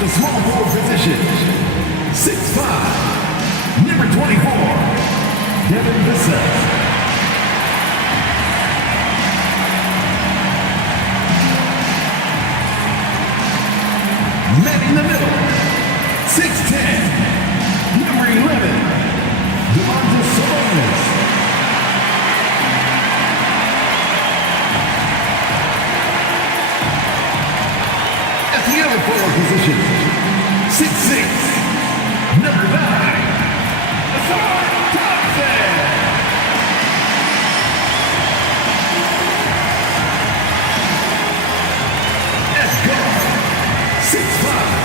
the small forward position, 6'5", number 24, Devin Vassell. Man in the middle, 6'10", number 11, Sabonis. At the other forward position, 6'6", number 9, Thompson. At guard, 6'5",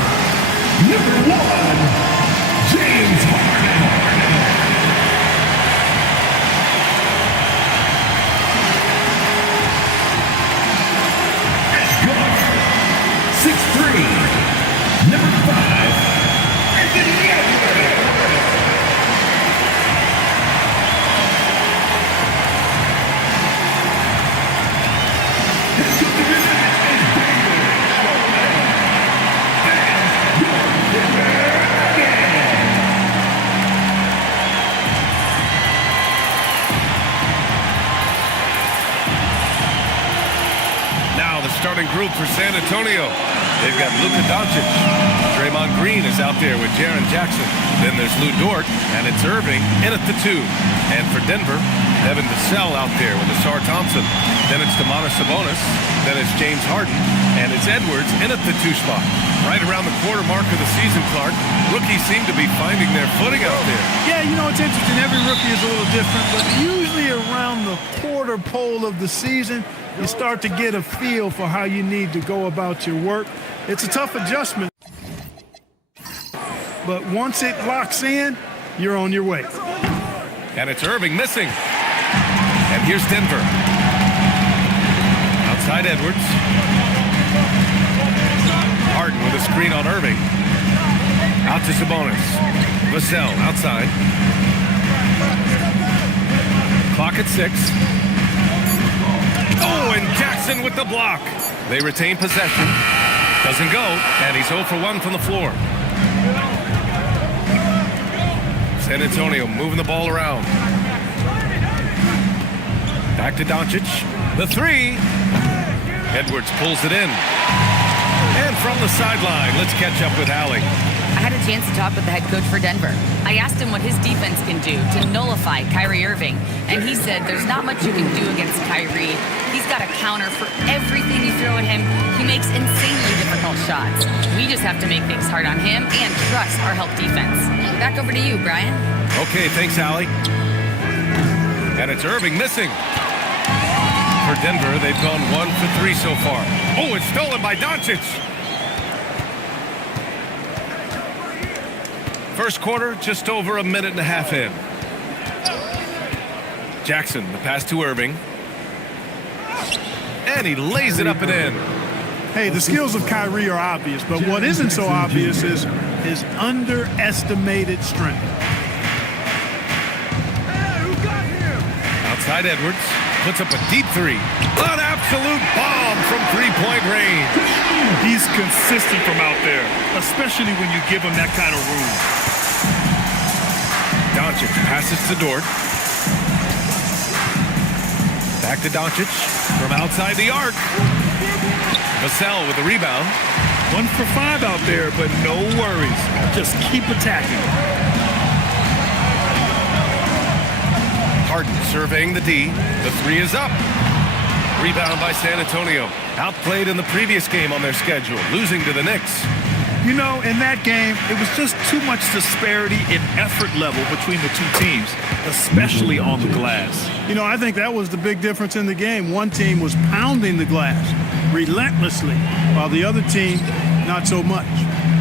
number 1, James Harden. At guard, 6'3", number 5, Anthony Edwards. Now the starting group for San Antonio. They've got Luka Doncic. Draymond Green is out there with Jaren Jackson. Then there's Lou Dort, and it's Irving in at the 2. And for Denver, Devin Vassell out there with Asar Thompson. Then it's Sabonis. Then it's James Harden. And it's Edwards in at the 2 spot. Right around the quarter mark of the season, Clark, rookies seem to be finding their footing out there. Yeah, you know, it's interesting. Every rookie is a little different, but usually around the quarter pole of the season, you start to get a feel for how you need to go about your work. It's a tough adjustment, but once it locks in, you're on your way. And it's Irving missing. And here's Denver. Outside Edwards. Harden with a screen on Irving. Out to Sabonis. Vassell outside. Clock at 6. Oh, and Jackson with the block. They retain possession. Doesn't go, and he's 0 for 1 from the floor. San Antonio moving the ball around. Back to Doncic. The 3. Edwards pulls it in. And from the sideline, let's catch up with Allie. I had a chance to talk with the head coach for Denver. I asked him what his defense can do to nullify Kyrie Irving, and he said there's not much you can do against Kyrie. He's got a counter for everything you throw at him. He makes insanely difficult shots. We just have to make things hard on him and trust our help defense. Back over to you, Brian. Okay, thanks, Allie. And it's Irving missing. For Denver, they've gone 1 for 3 so far. Oh, it's stolen by Doncic. First quarter, just over a minute and a half in. Jackson, the pass to Irving. And he lays it up and in. Hey, the skills of Kyrie are obvious, but what isn't so obvious is his underestimated strength. Outside Edwards, puts up a deep 3. An absolute bomb from three-point range. He's consistent from out there, especially when you give him that kind of room. Doncic passes to Dort. Back to Doncic from outside the arc. Vassell with the rebound. 1 for 5 out there, but no worries. Just keep attacking. Harden surveying the D. The 3 is up. Rebound by San Antonio. Outplayed in the previous game on their schedule, losing to the Knicks. You know, in that game, it was just too much disparity in effort level between the two teams, especially on the glass. You know, I think that was the big difference in the game. One team was pounding the glass relentlessly, while the other team, not so much.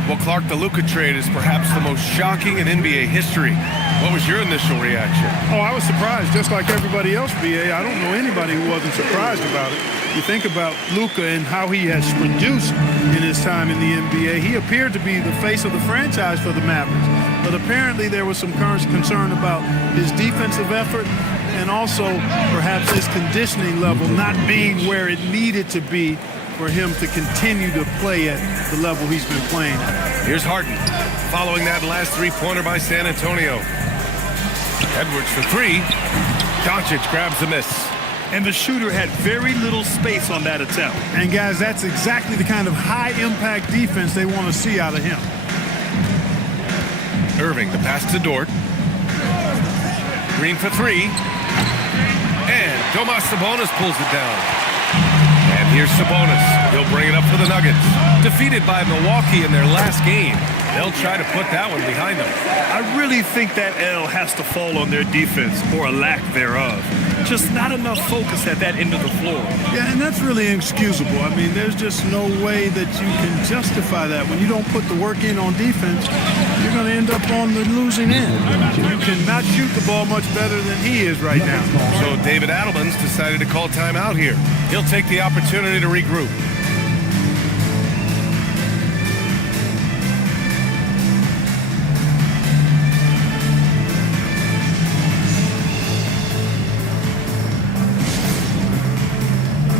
Well, Clark, the Luka trade is perhaps the most shocking in NBA history. What was your initial reaction? Oh, I was surprised, just like everybody else, BA. I don't know anybody who wasn't surprised about it. You think about Luka and how he has reduced in his time in the NBA. He appeared to be the face of the franchise for the Mavericks, but apparently there was some concern about his defensive effort and also perhaps his conditioning level not being where it needed to be for him to continue to play at the level he's been playing at. Here's Harden. Following that last three-pointer by San Antonio. Edwards for three. Doncic grabs the miss. And the shooter had very little space on that attempt. And guys, that's exactly the kind of high-impact defense they want to see out of him. Irving, the pass to Dort. Green for three. And Domas Sabonis pulls it down. And here's Sabonis. He'll bring it up for the Nuggets. Defeated by Milwaukee in their last game. They'll try to put that one behind them. I really think that L has to fall on their defense, or a lack thereof. Just not enough focus at that end of the floor. Yeah, and that's really inexcusable. I mean, there's just no way that you can justify that. When you don't put the work in on defense, you're going to end up on the losing end. You cannot shoot the ball much better than he is right now. So David Adelman's decided to call timeout here. He'll take the opportunity to regroup.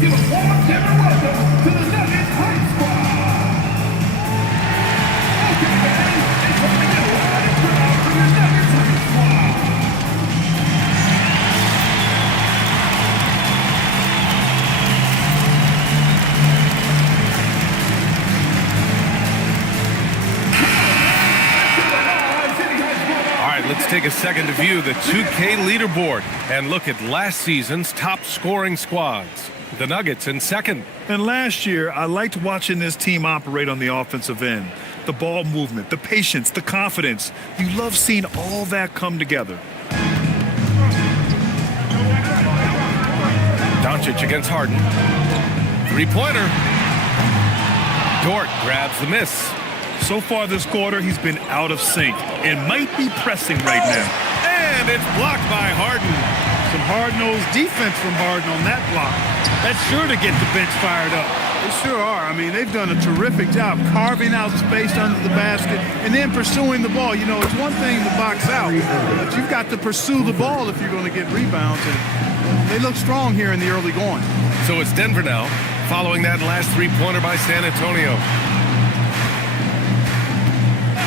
Give a warm and welcome to the Nuggets Hype Squad. Okay, guys, it's time to get a live crowd for the Nuggets Hype Squad. All right, let's take a second to view the 2K leaderboard and look at last season's top scoring squads. The Nuggets in second. And last year, I liked watching this team operate on the offensive end. The ball movement, the patience, the confidence. You love seeing all that come together. Doncic against Harden. Three-pointer. Dort grabs the miss. So far this quarter, he's been out of sync and might be pressing right now. And it's blocked by Harden. Some hard-nosed defense from Harden on that block. That's sure to get the bench fired up. They sure are. I mean, they've done a terrific job carving out space under the basket and then pursuing the ball. You know, it's one thing to box out, but you've got to pursue the ball if you're going to get rebounds. And they look strong here in the early going. So it's Denver now, following that last three-pointer by San Antonio.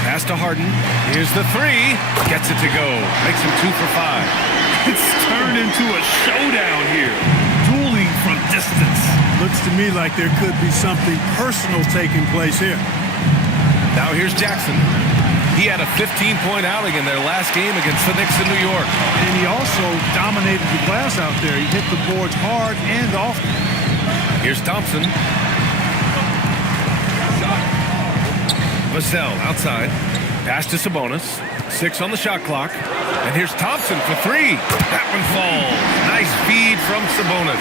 Pass to Harden. Here's the three. Gets it to go. Makes him 2 for 5. It's turned into a showdown here. Dueling from distance. Looks to me like there could be something personal taking place here. Now here's Jackson. He had a 15-point outing in their last game against the Knicks in New York. And he also dominated the glass out there. He hit the boards hard and often. Here's Thompson. Vassell outside. Pass to Sabonis. 6 on the shot clock. And here's Thompson for three. That one falls. Nice feed from Sabonis.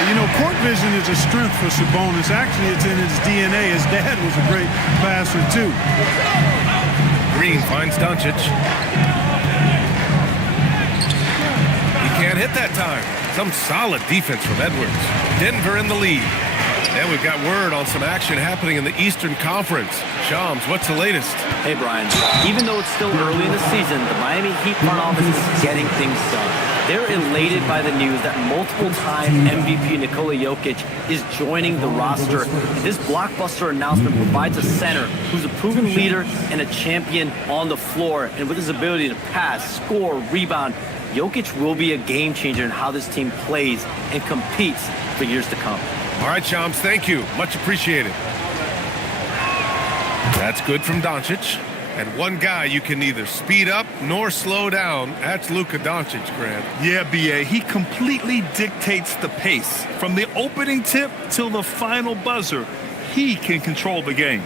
And you know, court vision is a strength for Sabonis. Actually, it's in his DNA. His dad was a great passer, too. Green finds Doncic. He can't hit that time. Some solid defense from Edwards. Denver in the lead. And we've got word on some action happening in the Eastern Conference. Shams, what's the latest? Hey, Brian. Even though it's still early in the season, the Miami Heat front office is getting things done. They're elated by the news that multiple-time MVP Nikola Jokic is joining the roster. This blockbuster announcement provides a center who's a proven leader and a champion on the floor. And with his ability to pass, score, rebound, Jokic will be a game changer in how this team plays and competes for years to come. All right, Shams, thank you. Much appreciated. That's good from Doncic. And one guy you can neither speed up nor slow down. That's Luka Doncic, Grant. Yeah, B.A., he completely dictates the pace. From the opening tip till the final buzzer, he can control the game.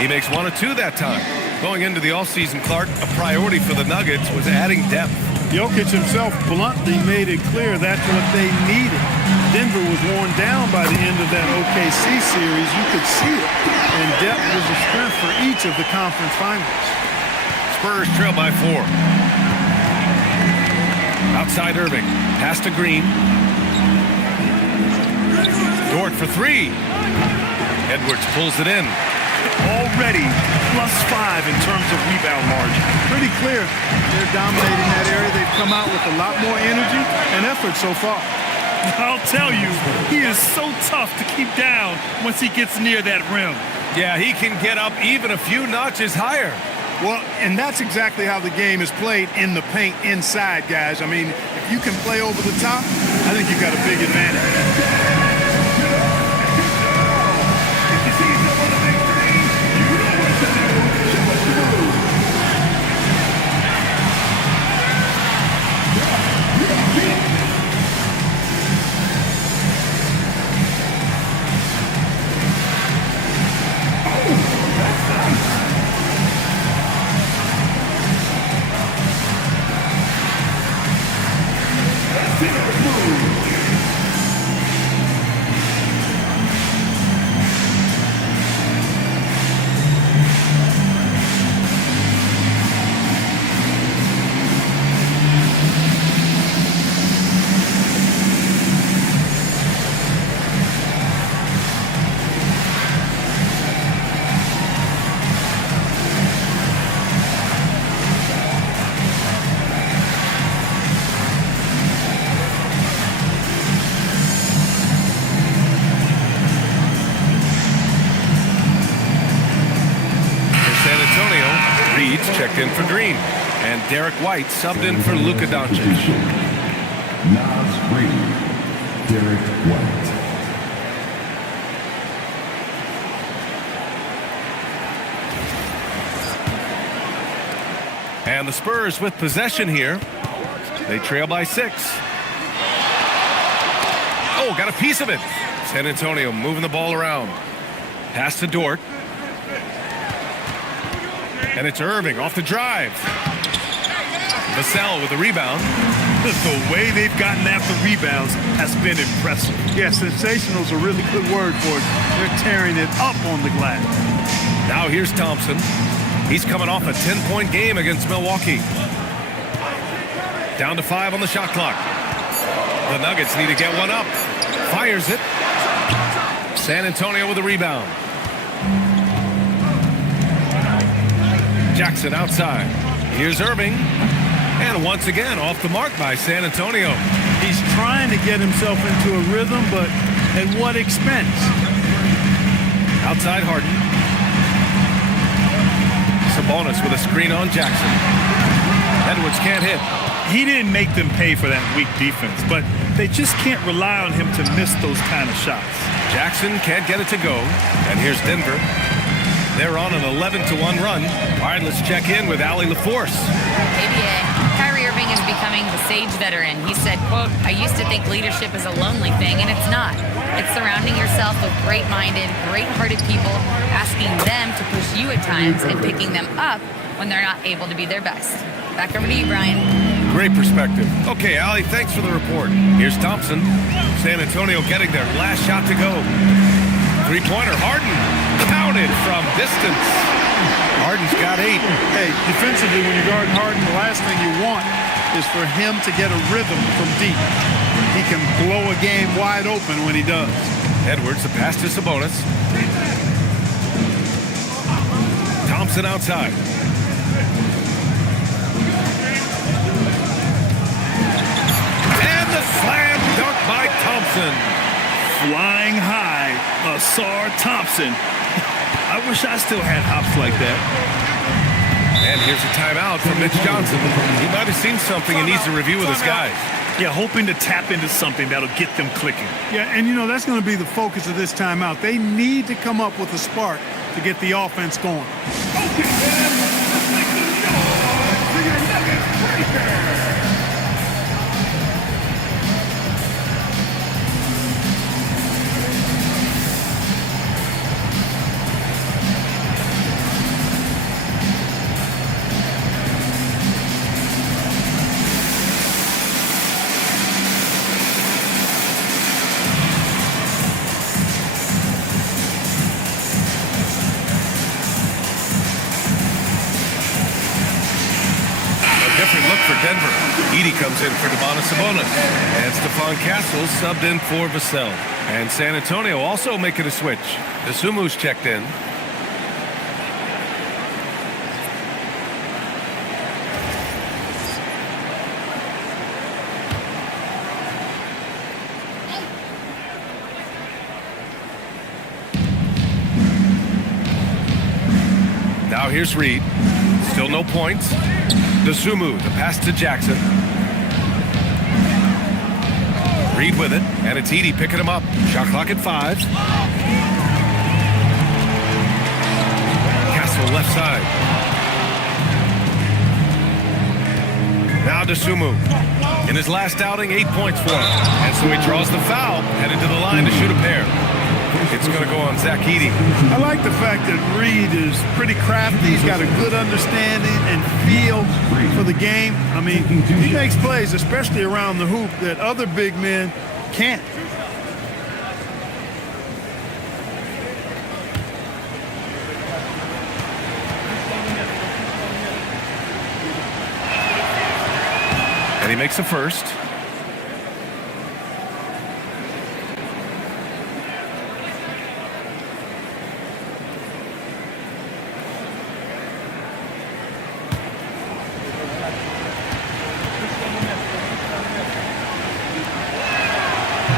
He makes 1 of 2 that time. Going into the offseason, Clark, a priority for the Nuggets was adding depth. Jokic himself bluntly made it clear that's what they needed. Denver was worn down by the end of that OKC series. You could see it. And depth was a strength for each of the conference finals. Spurs trail by 4. Outside Irving. Pass to Green. Dort for 3. Edwards pulls it in. Already +5 5 in terms of rebound margin. Pretty clear they're dominating that area. They've come out with a lot more energy and effort so far. I'll tell you, he is so tough to keep down once he gets near that rim. Yeah, he can get up even a few notches higher. Well, and that's exactly how the game is played in the paint inside, guys. I mean, if you can play over the top, I think you've got a big advantage. Checked in for Green. And Derek White subbed in for Luka Doncic. Nas Green, Derek White. And the Spurs with possession here. They trail by 6. Oh, got a piece of it. San Antonio moving the ball around. Pass to Dort. And it's Irving off the drive. Vassell with the rebound. The way they've gotten after rebounds has been impressive. Yeah, sensational is a really good word for it. They're tearing it up on the glass. Now here's Thompson. He's coming off a 10-point game against Milwaukee. Down to 5 on the shot clock. The Nuggets need to get one up. Fires it. San Antonio with the rebound. Jackson outside. Here's Irving. And once again, off the mark by San Antonio. He's trying to get himself into a rhythm, but at what expense? Outside Harden. Sabonis with a screen on Jackson. Edwards can't hit. He didn't make them pay for that weak defense, but they just can't rely on him to miss those kind of shots. Jackson can't get it to go. And here's Denver. They're on an 11-1 run. All right, let's check in with Allie LaForce. ABA, Kyrie Irving is becoming the sage veteran. He said, quote, "I used to think leadership is a lonely thing, and it's not. It's surrounding yourself with great-minded, great-hearted people, asking them to push you at times and picking them up when they're not able to be their best." Back over to you, Brian. Great perspective. Okay, Allie, thanks for the report. Here's Thompson. San Antonio getting their last shot to go. Three-pointer, Harden. Counted from distance. Harden's got 8. Hey, defensively, when you're guarding Harden, the last thing you want is for him to get a rhythm from deep. He can blow a game wide open when he does. Edwards, the pass to Sabonis. Thompson outside. And the slam dunk by Thompson. Flying high, Asar Thompson. I wish I still had hops like that. And here's a timeout from Mitch Johnson. He might have seen something and needs to review with his guys. Yeah, hoping to tap into something that'll get them clicking. Yeah, and you know, that's going to be the focus of this timeout. They need to come up with a spark to get the offense going. Okay, man, let's make some noise for your Nuggets breaker. Denver. Edey comes in for Domantas Sabonis. And Stephon Castle subbed in for Vassell. And San Antonio also making a switch. Desumu's checked in. Now here's Reed. Still no points. Dosumu, the pass to Jackson. Reed with it, and it's Edey picking him up. Shot clock at 5. Castle left side. Now Dosumu. In his last outing, 8 points for him. And so he draws the foul, headed to the line to shoot a pair. It's going to go on Zach Edey. I like the fact that Reed is pretty crafty. He's got a good understanding and feel for the game. I mean, he makes plays, especially around the hoop, that other big men can't. And he makes the first.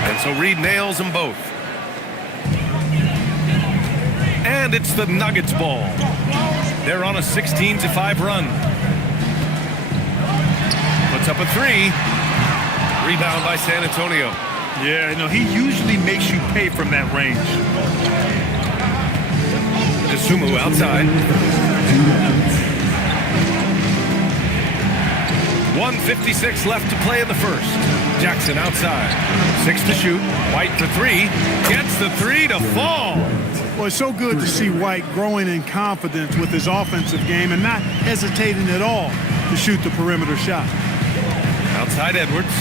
And so Reed nails them both. And it's the Nuggets ball. They're on a 16-5 run. Puts up a 3. Rebound by San Antonio. Yeah, you know, he usually makes you pay from that range. Dosumu outside. 1:56 left to play in the first. Jackson outside. 6 to shoot. White for 3. Gets the 3 to fall. Well, it's so good to see White growing in confidence with his offensive game and not hesitating at all to shoot the perimeter shot. Outside Edwards.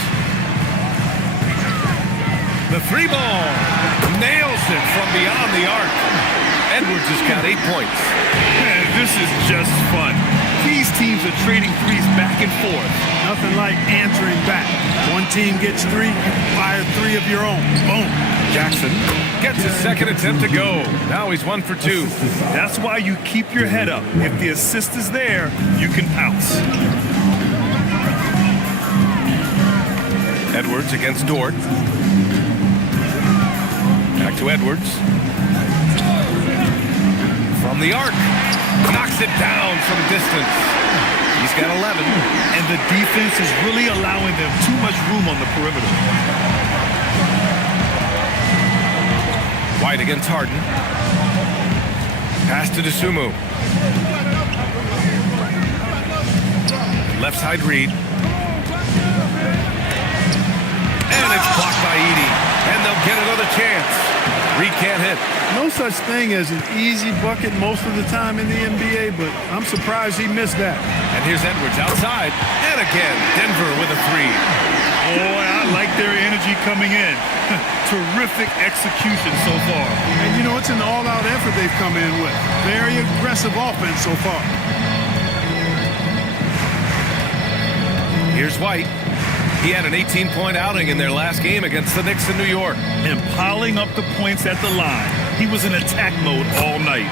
The 3 ball. Nails it from beyond the arc. Edwards has got 8 points. Man, this is just fun. These teams are trading threes back and forth. Nothing like answering back. One team gets 3, you fire 3 of your own. Boom. Jackson gets his second attempt to go. Now he's 1 for 2. That's why you keep your head up. If the assist is there, you can pounce. Edwards against Dort. Back to Edwards. From the arc. Knocks it down from distance. He's got 11. And the defense is really allowing them too much room on the perimeter. White against Harden. Pass to Dosumu. Left side Reed. And it's blocked by Edey. And they'll get another chance. Reed can't hit. No such thing as an easy bucket most of the time in the NBA, but I'm surprised he missed that. And here's Edwards outside. And again, Denver with a 3. Boy, I like their energy coming in. Terrific execution so far. And, you know, it's an all-out effort they've come in with. Very aggressive offense so far. Here's White. He had an 18-point outing in their last game against the Knicks in New York. And piling up the points at the line. He was in attack mode all night.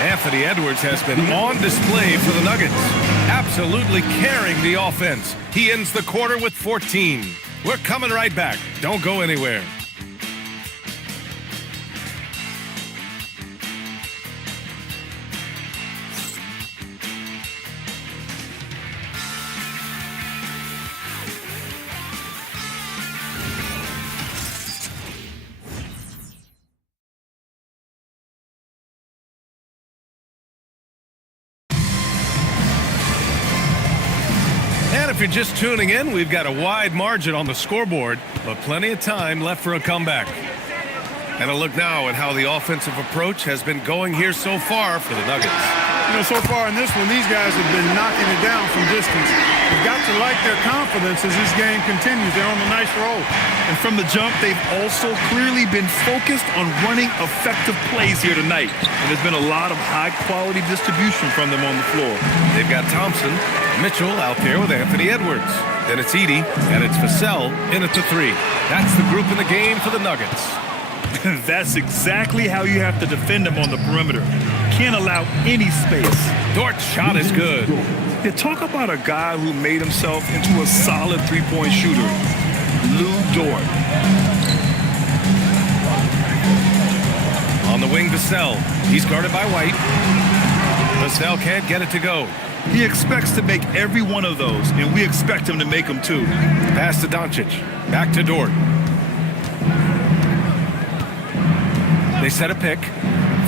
Anthony Edwards has been on display for the Nuggets, absolutely carrying the offense. He ends the quarter with 14. We're coming right back. Don't go anywhere. If you're just tuning in, we've got a wide margin on the scoreboard, but plenty of time left for a comeback. And a look now at how the offensive approach has been going here so far for the Nuggets. You know, so far in this one, these guys have been knocking it down from distance. You've got to like their confidence as this game continues. They're on a nice roll. And from the jump, they've also clearly been focused on running effective plays here tonight. And there's been a lot of high-quality distribution from them on the floor. They've got Thompson, Mitchell out there with Anthony Edwards. Then it's Edey, and it's Vassell in at the 3. That's the group in the game for the Nuggets. That's exactly how you have to defend them on the perimeter. Can't allow any space. Dort's shot is good. Yeah, talk about a guy who made himself into a solid three-point shooter. Lou Dort. On the wing, Vassell. He's guarded by White. Vassell can't get it to go. He expects to make every one of those, and we expect him to make them too. Pass to Doncic. Back to Dort. They set a pick.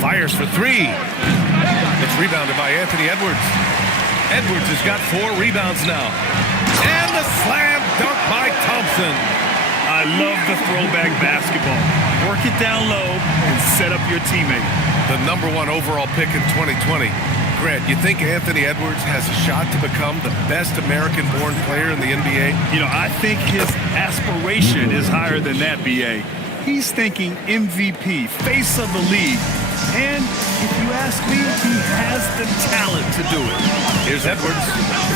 Fires for three. It's rebounded by Anthony Edwards. Edwards has got 4 rebounds now. And the slam dunk by Thompson. I love the throwback basketball. Work it down low and set up your teammate. The #1 overall pick in 2020. Grant, you think Anthony Edwards has a shot to become the best American-born player in the NBA? You know, I think his aspiration is higher than that, B.A. He's thinking MVP, face of the league. And if you ask me, he has the talent to do it. Here's Edwards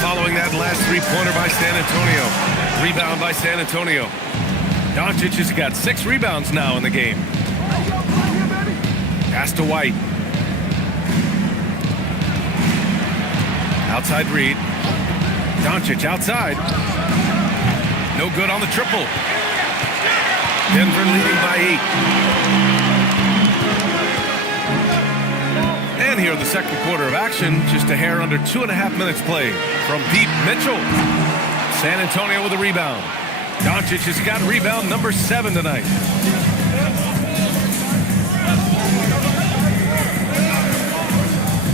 following that last three-pointer by San Antonio. Rebound by San Antonio. Doncic has got 6 rebounds now in the game. Pass to White. Outside Reed. Doncic outside. No good on the triple. Denver leading by 8. And here in the second quarter of action, just a hair under 2.5 minutes played. From deep, Mitchell. San Antonio with a rebound. Doncic has got rebound number 7 tonight.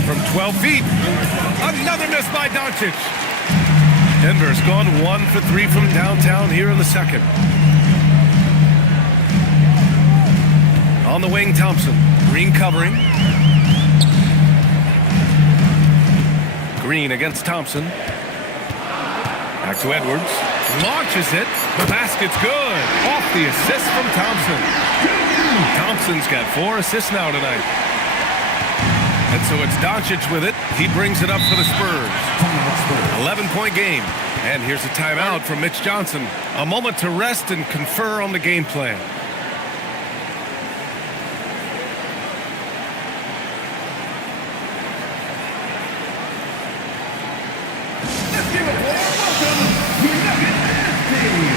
From 12 feet. Another miss by Doncic. Denver's gone 1 for 3 from downtown here in the second. On the wing, Thompson. Green covering. Green against Thompson. Back to Edwards. Launches it. The basket's good. Off the assist from Thompson. Thompson's got 4 assists now tonight. And so it's Doncic with it. He brings it up for the Spurs. 11-point game. And here's a timeout from Mitch Johnson. A moment to rest and confer on the game plan. Let's give a warm welcome to Nugget Dynasty.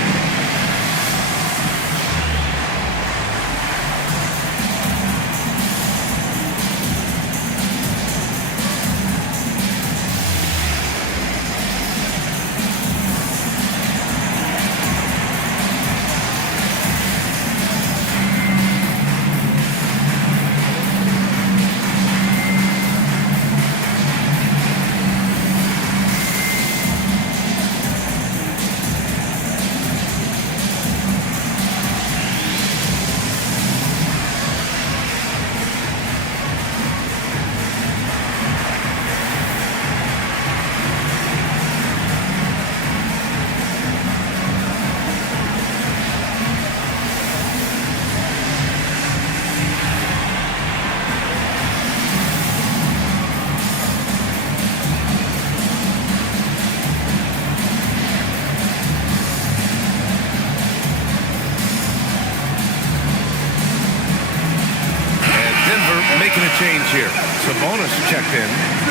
Making a change here. Sabonis checked in,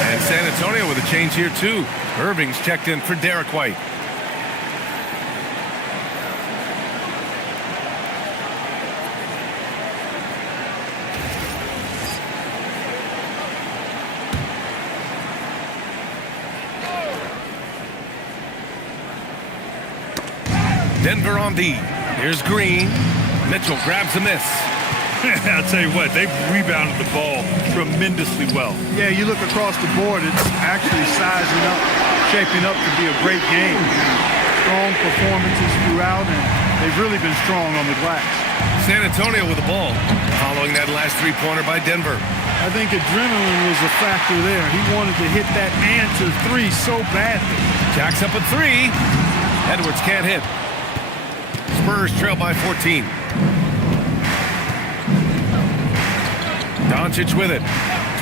and San Antonio with a change here too. Irving's checked in for Derek White. Denver on D. Here's Green. Mitchell grabs a miss. I'll tell you what, they've rebounded the ball tremendously well. Yeah, you look across the board, it's actually sizing up, shaping up to be a great game. Strong performances throughout, and they've really been strong on the glass. San Antonio with the ball, following that last three-pointer by Denver. I think adrenaline was a factor there. He wanted to hit that answer 3 so badly. Jacks up at 3. Edwards can't hit. Spurs trail by 14. Doncic with it.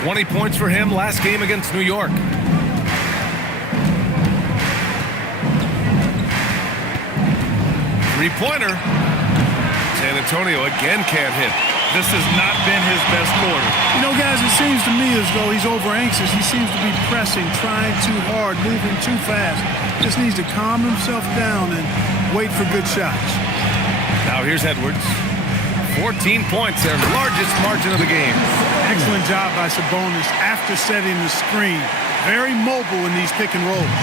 20 points for him last game against New York. Three-pointer. San Antonio again can't hit. This has not been his best quarter. You know, guys, it seems to me as though he's over-anxious. He seems to be pressing, trying too hard, moving too fast. Just needs to calm himself down and wait for good shots. Now here's Edwards. 14 points, their largest margin of the game. Excellent job by Sabonis after setting the screen. Very mobile in these pick and rolls.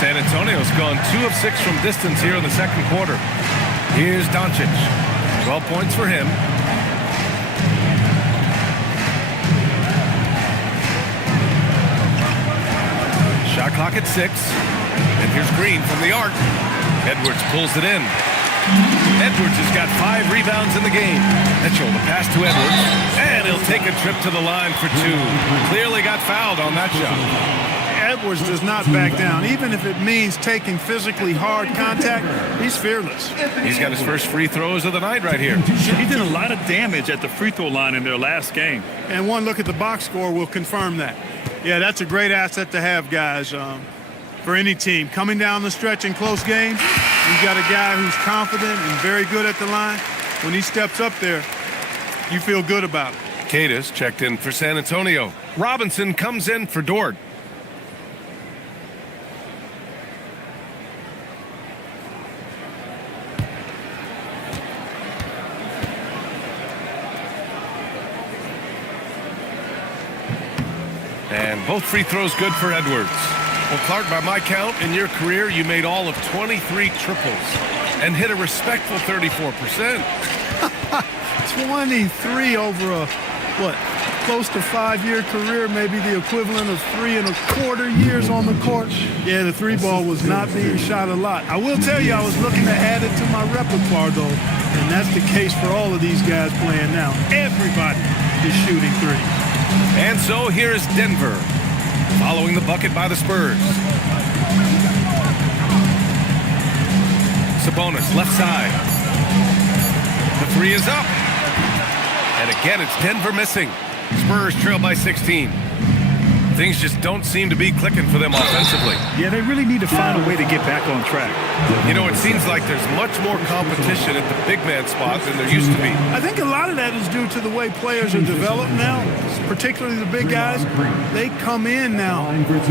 San Antonio's gone 2 of 6 from distance here in the second quarter. Here's Doncic. 12 points for him. Shot clock at 6. And here's Green from the arc. Edwards pulls it in. Edwards has got 5 rebounds in the game. Mitchell, the pass to Edwards. And he'll take a trip to the line for 2. Clearly got fouled on that shot. Edwards does not back down. Even if it means taking physically hard contact, he's fearless. He's got his first free throws of the night right here. He did a lot of damage at the free throw line in their last game. And one look at the box score will confirm that. Yeah, that's a great asset to have, guys, for any team. Coming down the stretch in close games, you've got a guy who's confident and very good at the line. When he steps up there, you feel good about it. Cadis checked in for San Antonio. Robinson comes in for Dort. And both free throws good for Edwards. Well, Clark, by my count, in your career, you made all of 23 triples and hit a respectful 34%. 23 over a, close to 5-year career, maybe the equivalent of 3 1/4 years on the court. Yeah, the 3 ball was not being shot a lot. I will tell you, I was looking to add it to my repertoire, though, and that's the case for all of these guys playing now. Everybody is shooting 3s. And so here is Denver, following the bucket by the Spurs. Sabonis, left side. The 3 is up. And again, it's Denver missing. Spurs trail by 16. Things just don't seem to be clicking for them offensively. Yeah, they really need to find a way to get back on track. You know, it seems like there's much more competition at the big man spot than there used to be. I think a lot of that is due to the way players are developed now, particularly the big guys. They come in now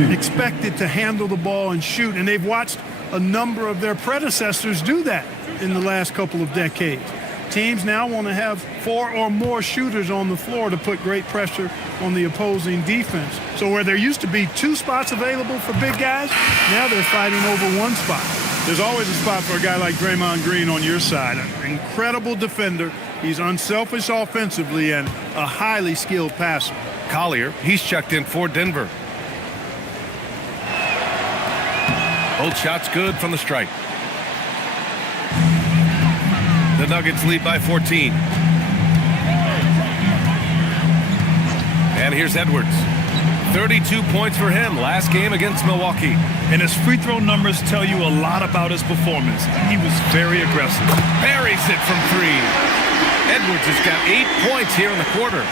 expected to handle the ball and shoot, and they've watched a number of their predecessors do that in the last couple of decades. Teams now want to have 4 or more shooters on the floor to put great pressure on the opposing defense. So where there used to be 2 spots available for big guys, now they're fighting over 1 spot. There's always a spot for a guy like Draymond Green on your side. An incredible defender. He's unselfish offensively and a highly skilled passer. Collier, he's checked in for Denver. Both shots good from the stripe. The Nuggets lead by 14. And here's Edwards. 32 points for him last game against Milwaukee. And his free throw numbers tell you a lot about his performance. He was very aggressive. Buries it from 3. Edwards has got 8 points here in the quarter.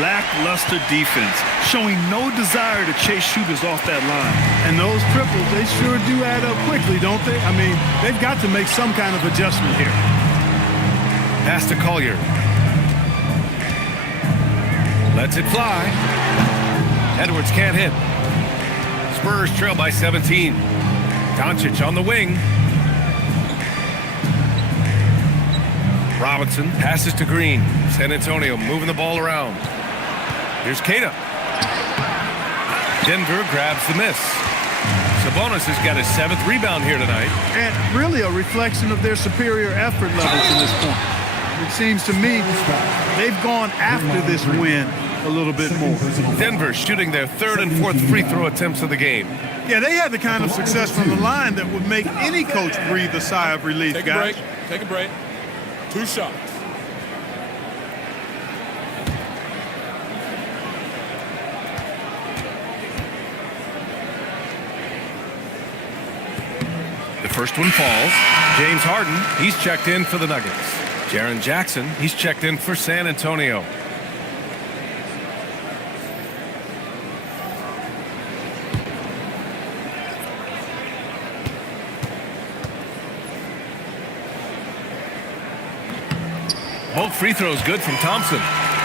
Lackluster defense, showing no desire to chase shooters off that line. And those triples, they sure do add up quickly, don't they? I mean, they've got to make some kind of adjustment here. Pass to Collier. Lets it fly. Edwards can't hit. Spurs trail by 17. Doncic on the wing. Robinson passes to Green. San Antonio moving the ball around. Here's Queta. Denver grabs the miss. Sabonis has got his 7th rebound here tonight. And really a reflection of their superior effort levels to this point. It seems to me they've gone after this win a little bit more. Denver shooting their 3rd and 4th free throw attempts of the game. Yeah, they had the kind of success from the line that would make any coach breathe a sigh of relief, guys. Take a break. 2 shots. The first one falls. James Harden, he's checked in for the Nuggets. Jaren Jackson, he's checked in for San Antonio. Both free throws good from Thompson.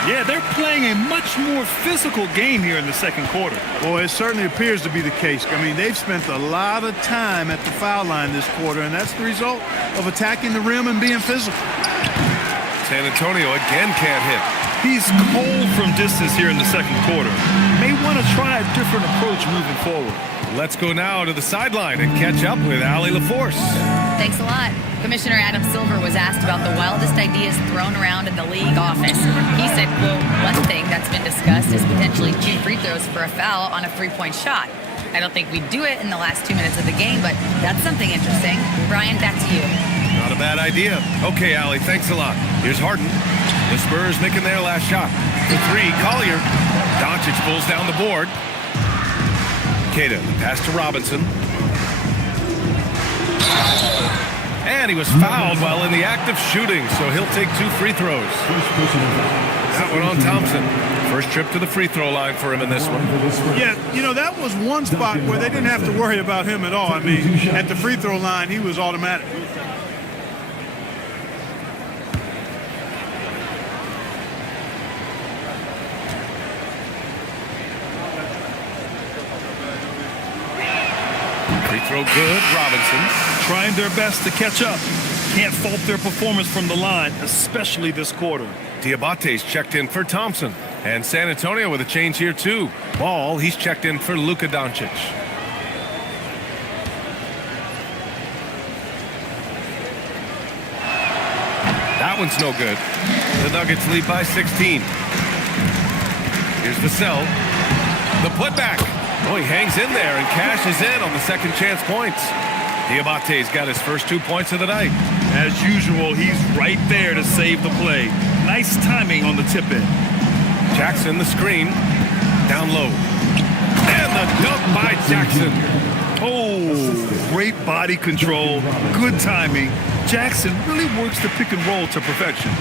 Yeah, they're playing a much more physical game here in the second quarter. Well, it certainly appears to be the case. I mean, they've spent a lot of time at the foul line this quarter, and that's the result of attacking the rim and being physical. San Antonio again can't hit. He's cold from distance here in the second quarter. May want to try a different approach moving forward. Let's go now to the sideline and catch up with Allie LaForce. Thanks a lot. Commissioner Adam Silver was asked about the wildest ideas thrown around in the league office. He said, quote, one thing that's been discussed is potentially 2 free throws for a foul on a 3-point shot. I don't think we'd do it in the last 2 minutes of the game, but that's something interesting. Brian, back to you. Not a bad idea. Okay, Allie, thanks a lot. Here's Harden. The Spurs making their last shot. The 3, Collier. Doncic pulls down the board. Queta, pass to Robinson. And he was fouled while in the act of shooting, so he'll take 2 free throws. That one on Thompson. First trip to the free throw line for him in this one. Yeah, you know, that was one spot where they didn't have to worry about him at all. I mean, at the free throw line, he was automatic. Free throw good, Robinson. Trying their best to catch up. Can't fault their performance from the line, especially this quarter. Diabate's checked in for Thompson. And San Antonio with a change here too. Ball, he's checked in for Luka Doncic. That one's no good. The Nuggets lead by 16. Here's Vassell. The putback. Oh, he hangs in there and cashes in on the second chance points. Diabate's got his first 2 points of the night. As usual, he's right there to save the play. Nice timing on the tip-in. Jackson, the screen. Down low. And the dunk by Jackson. Oh, great body control. Good timing. Jackson really works the pick and roll to perfection.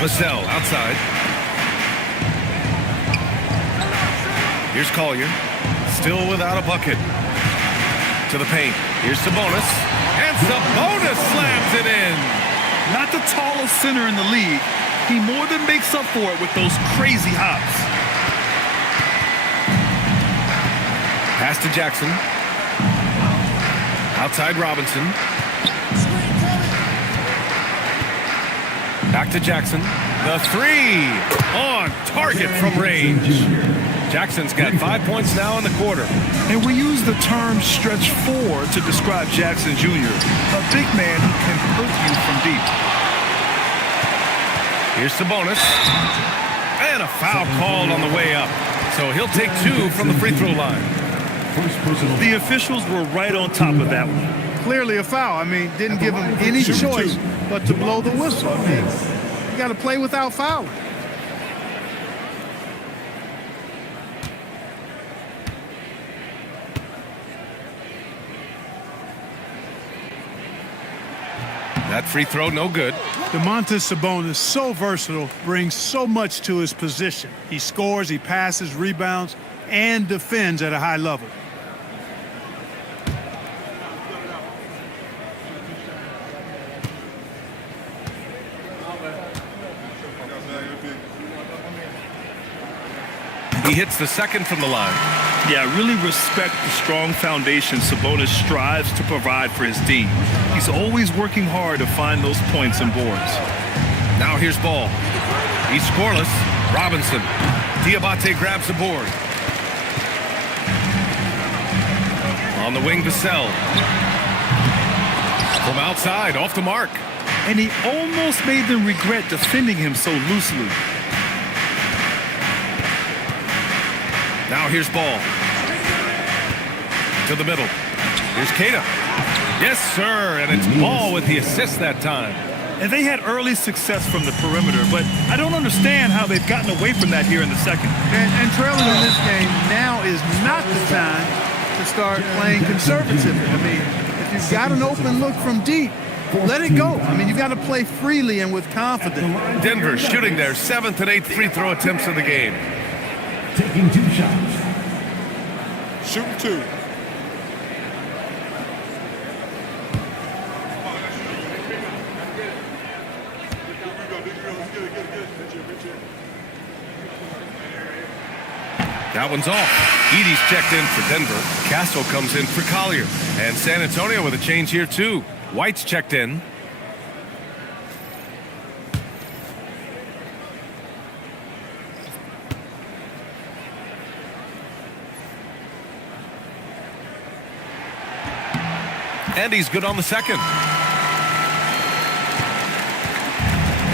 Vassell outside. Here's Collier. Still without a bucket. To the paint. Here's Sabonis. And Sabonis slams it in. Not the tallest center in the league. He more than makes up for it with those crazy hops. Pass to Jackson. Outside Robinson. Back to Jackson. The 3 on target from range. Jackson's got 5 points now in the quarter. And we use the term stretch 4 to describe Jackson Jr., a big man who can hurt you from deep. Here's Sabonis. And a foul called on the way up. So he'll take 2 from the free throw line. The officials were right on top of that one. Clearly a foul. I mean, didn't give him any choice but to blow the whistle. I mean, you got to play without fouling. That free throw, no good. Domantas Sabonis, so versatile, brings so much to his position. He scores, he passes, rebounds, and defends at a high level. He hits the second from the line. Yeah, I really respect the strong foundation Sabonis strives to provide for his team. He's always working hard to find those points and boards. Now here's Ball. He's scoreless. Robinson. Diabate grabs the board. On the wing, Vassell. From outside, off the mark. And he almost made them regret defending him so loosely. Now here's Ball. To the middle. Here's Queta. Yes, sir, and it's Ball with the assist that time. And they had early success from the perimeter, but I don't understand how they've gotten away from that here in the second. And trailing in this game, now is not the time to start playing conservatively. I mean, if you've got an open look from deep, let it go. I mean, you've got to play freely and with confidence. Denver shooting their 7th and 8th free throw attempts of the game. Taking 2 shots. Shooting 2. That one's off. Edey's checked in for Denver. Castle comes in for Collier. And San Antonio with a change here, too. White's checked in. And he's good on the second.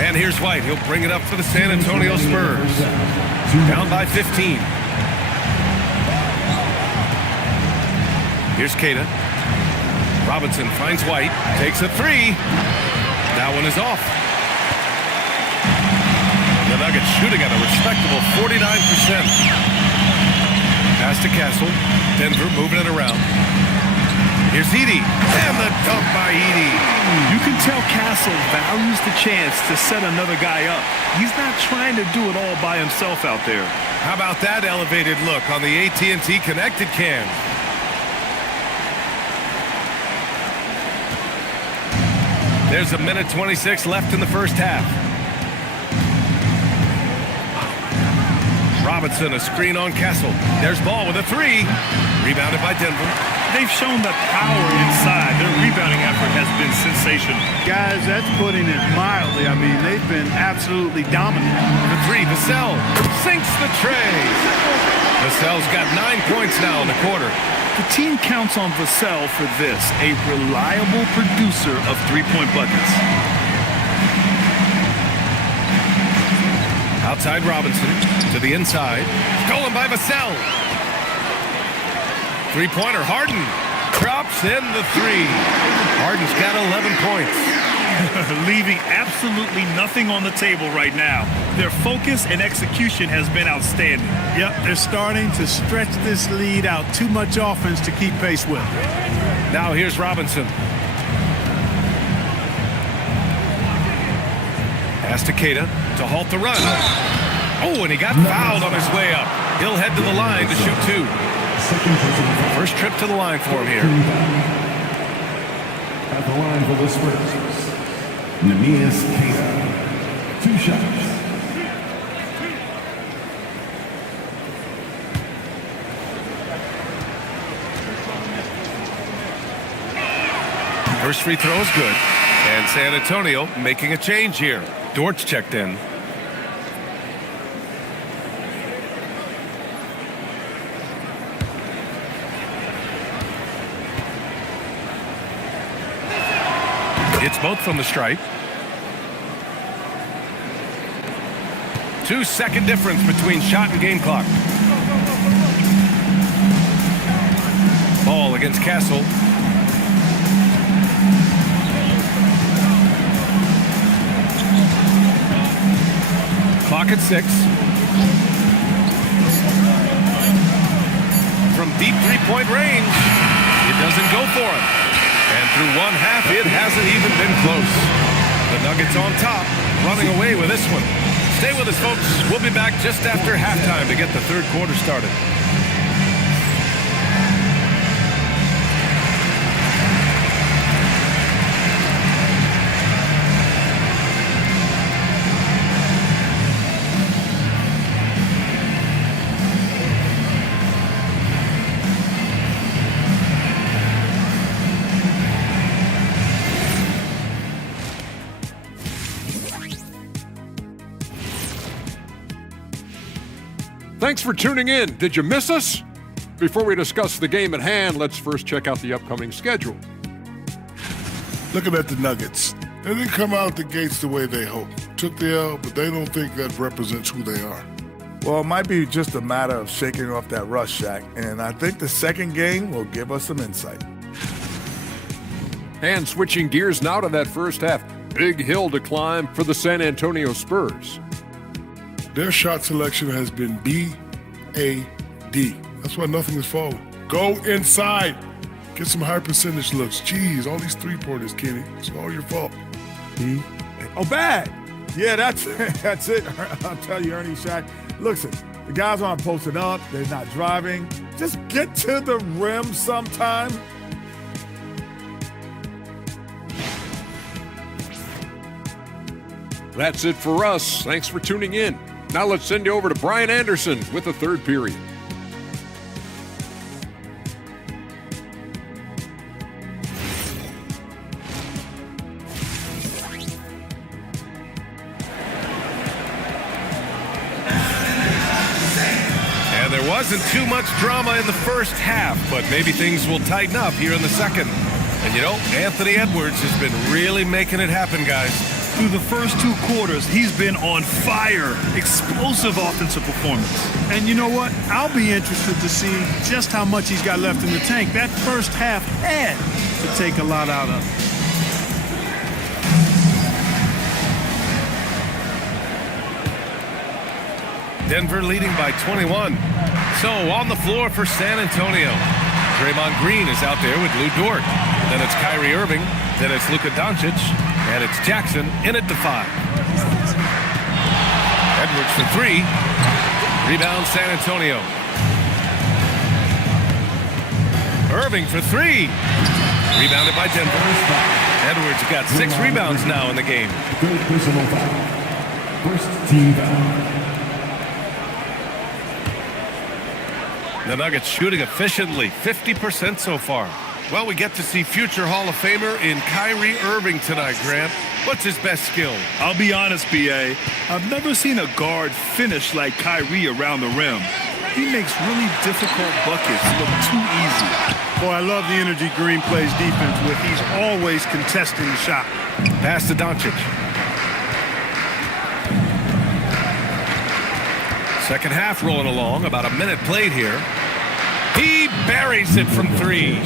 And here's White. He'll bring it up for the San Antonio Spurs. Down by 15. Here's Queta. Robinson finds White. Takes a three. That one is off. The Nuggets shooting at a respectable 49%. Pass to Castle. Denver moving it around. Here's Edey. And the dunk by Edey. You can tell Castle values the chance to set another guy up. He's not trying to do it all by himself out there. How about that elevated look on the AT&T connected cam? There's a minute 26 left in the first half. Robinson, a screen on Castle. There's Ball with a three. Rebounded by Denver. They've shown the power inside. Their rebounding effort has been sensational. Guys, that's putting it mildly. I mean, they've been absolutely dominant. The three, Vassell sinks the tray. Vassell's got 9 points now in the quarter. The team counts on Vassell for this, a reliable producer of three-point buckets. Outside Robinson to the inside. Stolen by Vassell. Three-pointer, Harden drops in the three. Harden's got 11 points. Leaving absolutely nothing on the table right now. Their focus and execution has been outstanding. Yep, they're starting to stretch this lead out. Too much offense to keep pace with. Now here's Robinson. Pass to Queta to halt the run. Oh, and he got fouled on his way up. He'll head to the line to shoot two. First trip to the line for him here. At the line for the Spurs, Neemias Queta. 2 shots. First free throw is good. And San Antonio making a change here. Dort's checked in. It's both from the stripe. 2-second difference between shot and game clock. Ball against Castle. Clock at 6. From deep three-point range, it doesn't go for him. And through one half, it hasn't even been close. The Nuggets on top, running away with this one. Stay with us, folks. We'll be back just after halftime to get the third quarter started. Thanks for tuning in. Did you miss us? Before we discuss the game at hand, let's first check out the upcoming schedule. Looking at the Nuggets, they didn't come out the gates the way they hoped. Took the L, but they don't think that represents who they are. Well, it might be just a matter of shaking off that rust, Shaq, and I think the second game will give us some insight. And switching gears now to that first half, big hill to climb for the San Antonio Spurs. Their shot selection has been B-A-D. That's why nothing is falling. Go inside. Get some high percentage looks. Jeez, all these three-pointers, Kenny. It's all your fault. Oh, bad. Yeah, that's it. I'll tell you, Ernie, Shaq. Listen, the guys aren't posted up. They're not driving. Just get to the rim sometime. That's it for us. Thanks for tuning in. Now let's send you over to Brian Anderson with the third period. And there wasn't too much drama in the first half, but maybe things will tighten up here in the second. And you know, Anthony Edwards has been really making it happen, guys. Through the first 2 quarters, he's been on fire. Explosive offensive performance. And you know what? I'll be interested to see just how much he's got left in the tank. That first half had to take a lot out of him. Denver leading by 21. So on the floor for San Antonio. Draymond Green is out there with Lou Dort. Then it's Kyrie Irving. Then it's Luka Doncic. And it's Jackson in at the 5. Edwards for 3. Rebound San Antonio. Irving for 3. Rebounded by Denver. Edwards got 6 rebounds now in the game. Third personal foul. First team foul. The Nuggets shooting efficiently, 50% so far. Well, we get to see future Hall of Famer in Kyrie Irving tonight, Grant. What's his best skill? I'll be honest, B.A. I've never seen a guard finish like Kyrie around the rim. He makes really difficult buckets look too easy. Boy, I love the energy Green plays defense with. He's always contesting the shot. Pass to Doncic. Second half rolling along, about a minute played here. He buries it from 3.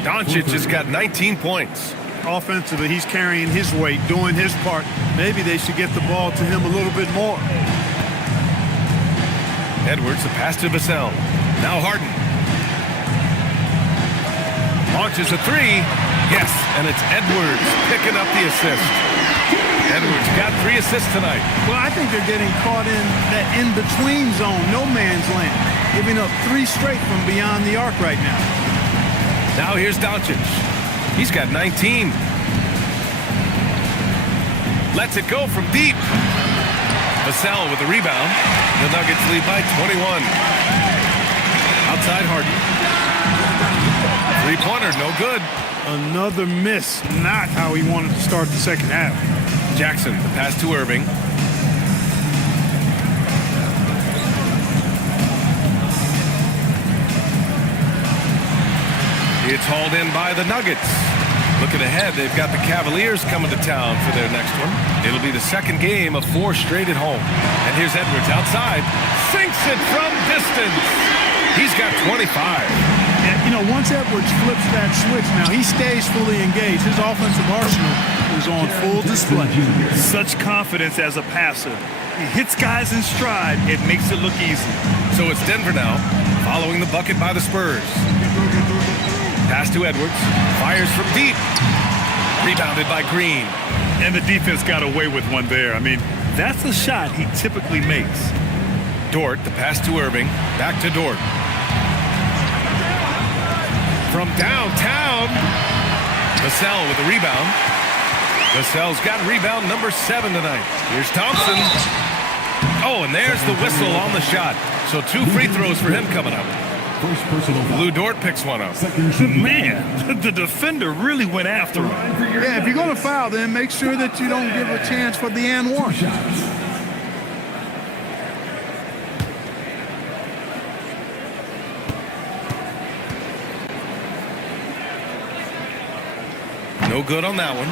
Doncic has got 19 points. Offensively, he's carrying his weight, doing his part. Maybe they should get the ball to him a little bit more. Edwards, the pass to Vassell. Now Harden. Launches a 3. Yes, and it's Edwards picking up the assist. Edwards got 3 assists tonight. Well, I think they're getting caught in that in-between zone, no man's land, giving up 3 straight from beyond the arc right now. Now here's Doncic. He's got 19. Lets it go from deep. Vassell with the rebound. The Nuggets lead by 21. Outside Harden. 3-pointer, no good. Another miss. Not how he wanted to start the second half. Jackson, the pass to Irving. It's hauled in by the Nuggets. Looking ahead, they've got the Cavaliers coming to town for their next one. It'll be the second game of 4 straight at home. And here's Edwards outside. Sinks it from distance. He's got 25. And, you know, once Edwards flips that switch now, he stays fully engaged. His offensive arsenal is on full display. Such confidence as a passer. He hits guys in stride. It makes it look easy. So it's Denver now, following the bucket by the Spurs. Pass to Edwards. Fires from deep. Rebounded by Green. And the defense got away with one there. I mean, that's a shot he typically makes. Dort, the pass to Irving. Back to Dort. From downtown. Vassell with the rebound. Vassell's got rebound number 7 tonight. Here's Thompson. Oh, and there's the whistle on the shot. So 2 free throws for him coming up. First personal foul. Lou Dort picks one up. Man, the defender really went after him. Yeah, if you're going to foul, then make sure that you don't give a chance for the and one. No good on that one.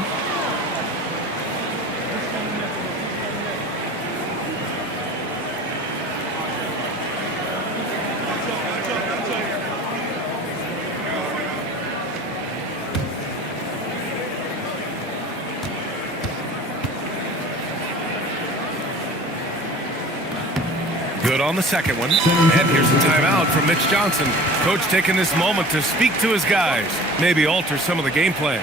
Good on the second one. And here's a timeout from Mitch Johnson. Coach taking this moment to speak to his guys. Maybe alter some of the game plan.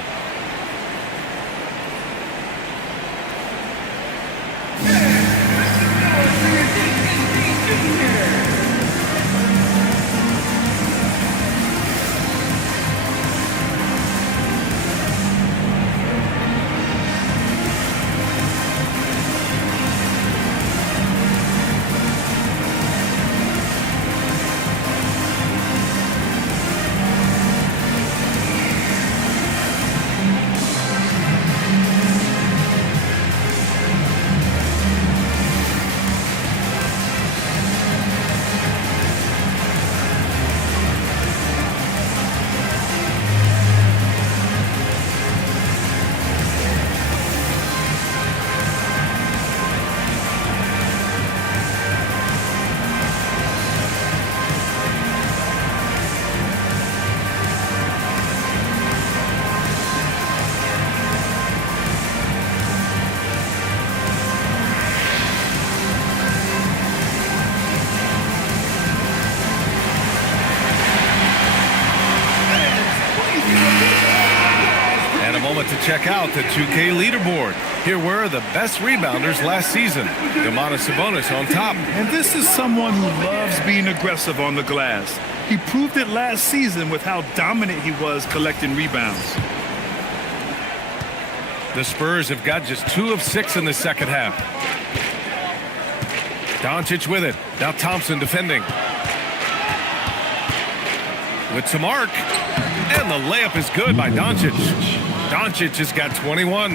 check out the 2K leaderboard. Here were the best rebounders last season. Domantas Sabonis on top. And this is someone who loves being aggressive on the glass. He proved it last season with how dominant he was collecting rebounds. The Spurs have got just 2 of 6 in the second half. Doncic with it. Now Thompson defending. With some arc. And the layup is good by Doncic. Doncic has got 21.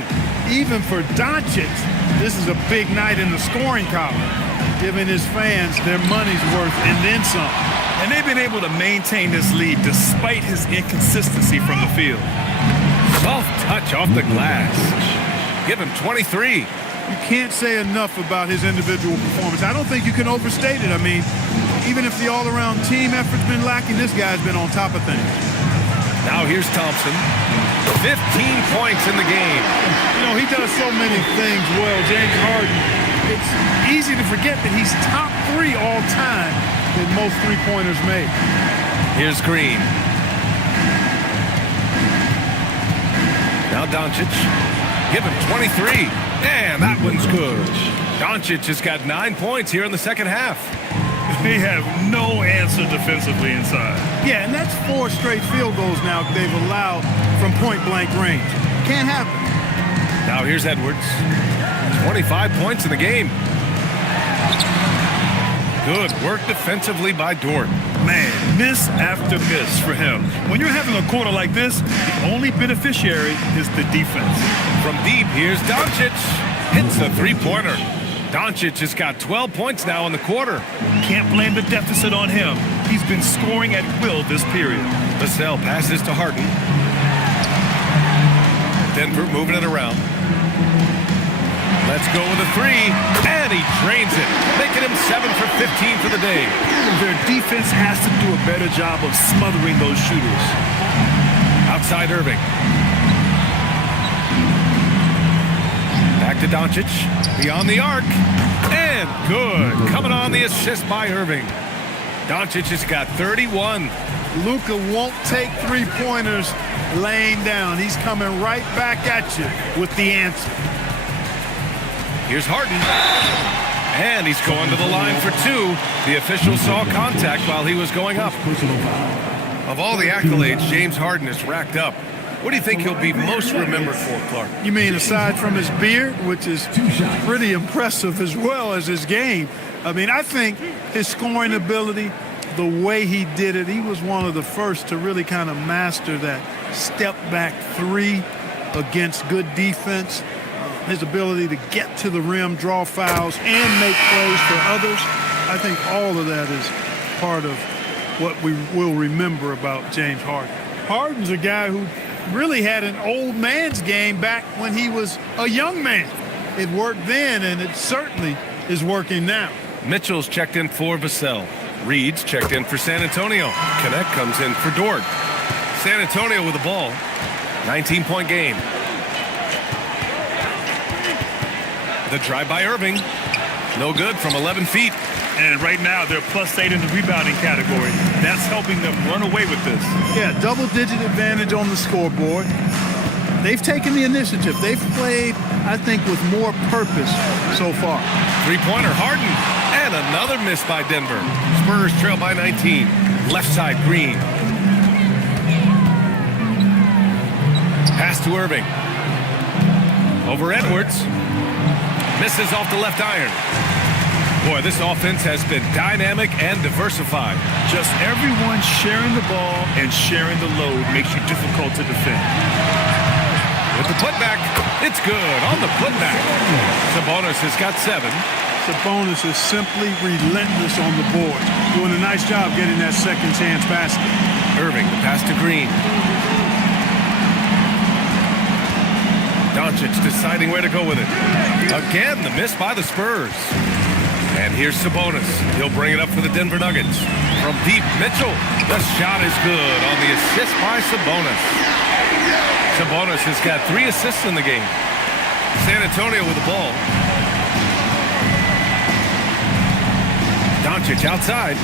Even for Doncic, this is a big night in the scoring column, giving his fans their money's worth and then some. And they've been able to maintain this lead despite his inconsistency from the field. Soft touch off the glass. Give him 23. You can't say enough about his individual performance. I don't think you can overstate it. I mean, even if the all-around team effort's been lacking, this guy's been on top of things. Now here's Thompson. 15 points in the game. You know, he does so many things well, James Harden. It's easy to forget that he's top 3 all time in most three-pointers made. Here's Green. Now Doncic. Give him 23. And that one's good. Doncic has got 9 points here in the second half. They have no answer defensively inside. Yeah, and that's 4 straight field goals now they've allowed from point-blank range. Can't happen. Now here's Edwards. 25 points in the game. Good work defensively by Dort. Man, miss after miss for him. When you're having a quarter like this, the only beneficiary is the defense. From deep, here's Doncic. Hits a three-pointer. Doncic has got 12 points now in the quarter. Can't blame the deficit on him. He's been scoring at will this period. Vassell passes to Harden. Denver moving it around. Let's go with a 3, and he drains it, making him 7 for 15 for the day. Their defense has to do a better job of smothering those shooters. Outside Irving. Back to Doncic, beyond the arc, and good. Coming on the assist by Irving. Doncic has got 31. Luka won't take three-pointers laying down. He's coming right back at you with the answer. Here's Harden. And he's going to the line for 2. The official saw contact while he was going up. Of all the accolades James Harden has racked up, what do you think he'll be most remembered for, Clark? You mean aside from his beard, which is pretty impressive as well as his game? I mean, I think his scoring ability, the way he did it, he was one of the first to really kind of master that step-back 3 against good defense. His ability to get to the rim, draw fouls, and make plays for others. I think all of that is part of what we will remember about James Harden. Harden's a guy who really had an old man's game back when he was a young man. It worked then, and it certainly is working now. Mitchell's checked in for Vassell. Reed's checked in for San Antonio. Connect comes in for Dort. San Antonio with the ball. 19-point game. The drive by Irving. No good from 11 feet. And right now, they're +8 in the rebounding category. That's helping them run away with this. Yeah, double-digit advantage on the scoreboard. They've taken the initiative. They've played, I think, with more purpose so far. Three-pointer, Harden. And another miss by Denver. Spurs trail by 19. Left side, Green. Pass to Irving. Over Edwards. Misses off the left iron. Boy, this offense has been dynamic and diversified. Just everyone sharing the ball and sharing the load makes you difficult to defend. With the putback, it's good on the putback. Sabonis has got 7. Sabonis is simply relentless on the board, doing a nice job getting that second chance basket. Irving, the pass to Green. Doncic deciding where to go with it. Again, the miss by the Spurs. And here's Sabonis. He'll bring it up for the Denver Nuggets. From deep, Mitchell. The shot is good on the assist by Sabonis. Sabonis has got 3 assists in the game. San Antonio with the ball. Doncic outside.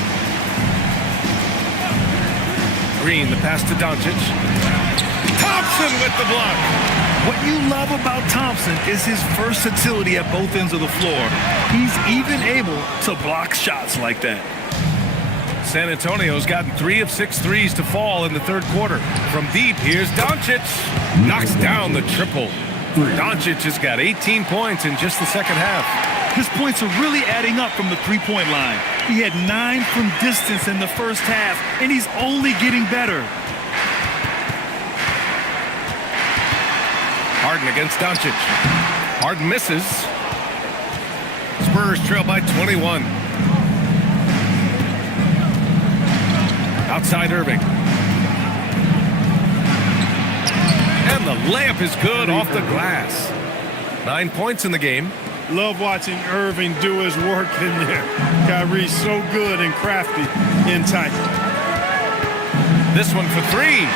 Green, the pass to Doncic. Thompson with the block. What you love about Thompson is his versatility at both ends of the floor. He's even able to block shots like that. San Antonio's gotten 3 of 6 threes to fall in the third quarter. From deep, here's Doncic. Knocks down the triple. Doncic has got 18 points in just the second half. His points are really adding up from the three-point line. He had 9 from distance in the first half, and he's only getting better. Harden against Doncic. Harden misses. Spurs trail by 21. Outside Irving. And the layup is good off the glass. 9 points in the game. Love watching Irving do his work in there. Kyrie's so good and crafty in tight. This one for 3.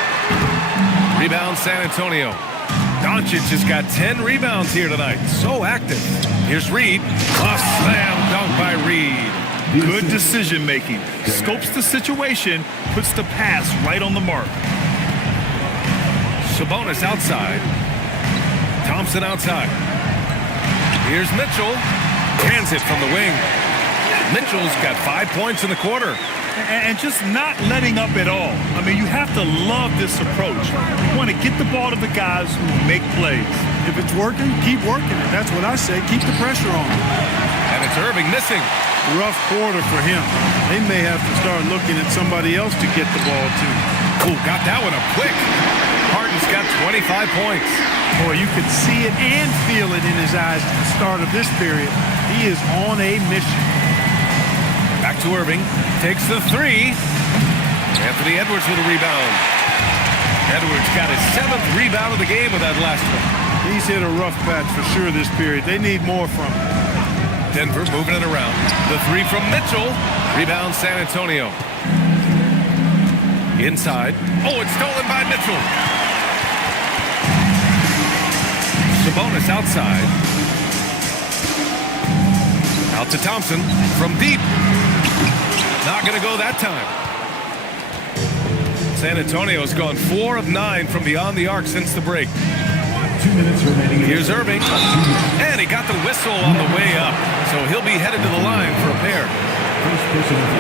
Rebound San Antonio. Doncic has got 10 rebounds here tonight. So active. Here's Reed. A slam dunk by Reed. Good decision making. Scopes the situation, puts the pass right on the mark. Sabonis outside. Thompson outside. Here's Mitchell. Hands it from the wing. Mitchell's got 5 points in the quarter. And just not letting up at all. I mean, you have to love this approach. You want to get the ball to the guys who make plays. If it's working, keep working it. That's what I say. Keep the pressure on. And it's Irving missing. Rough quarter for him. They may have to start looking at somebody else to get the ball to. Ooh, got that one up quick. Harden's got 25 points. Boy, you could see it and feel it in his eyes at the start of this period. He is on a mission. Back to Irving. Takes the 3. Anthony Edwards with a rebound. Edwards got his 7th rebound of the game with that last one. He's hit a rough patch for sure this period. They need more from him. Denver moving it around. The 3 from Mitchell. Rebound San Antonio. Inside. Oh, it's stolen by Mitchell. Sabonis outside. Out to Thompson from deep. Not going to go that time. San Antonio's gone 4 of 9 from beyond the arc since the break. 2 minutes remaining. Here's Irving. And he got the whistle on the way up. So he'll be headed to the line for a pair.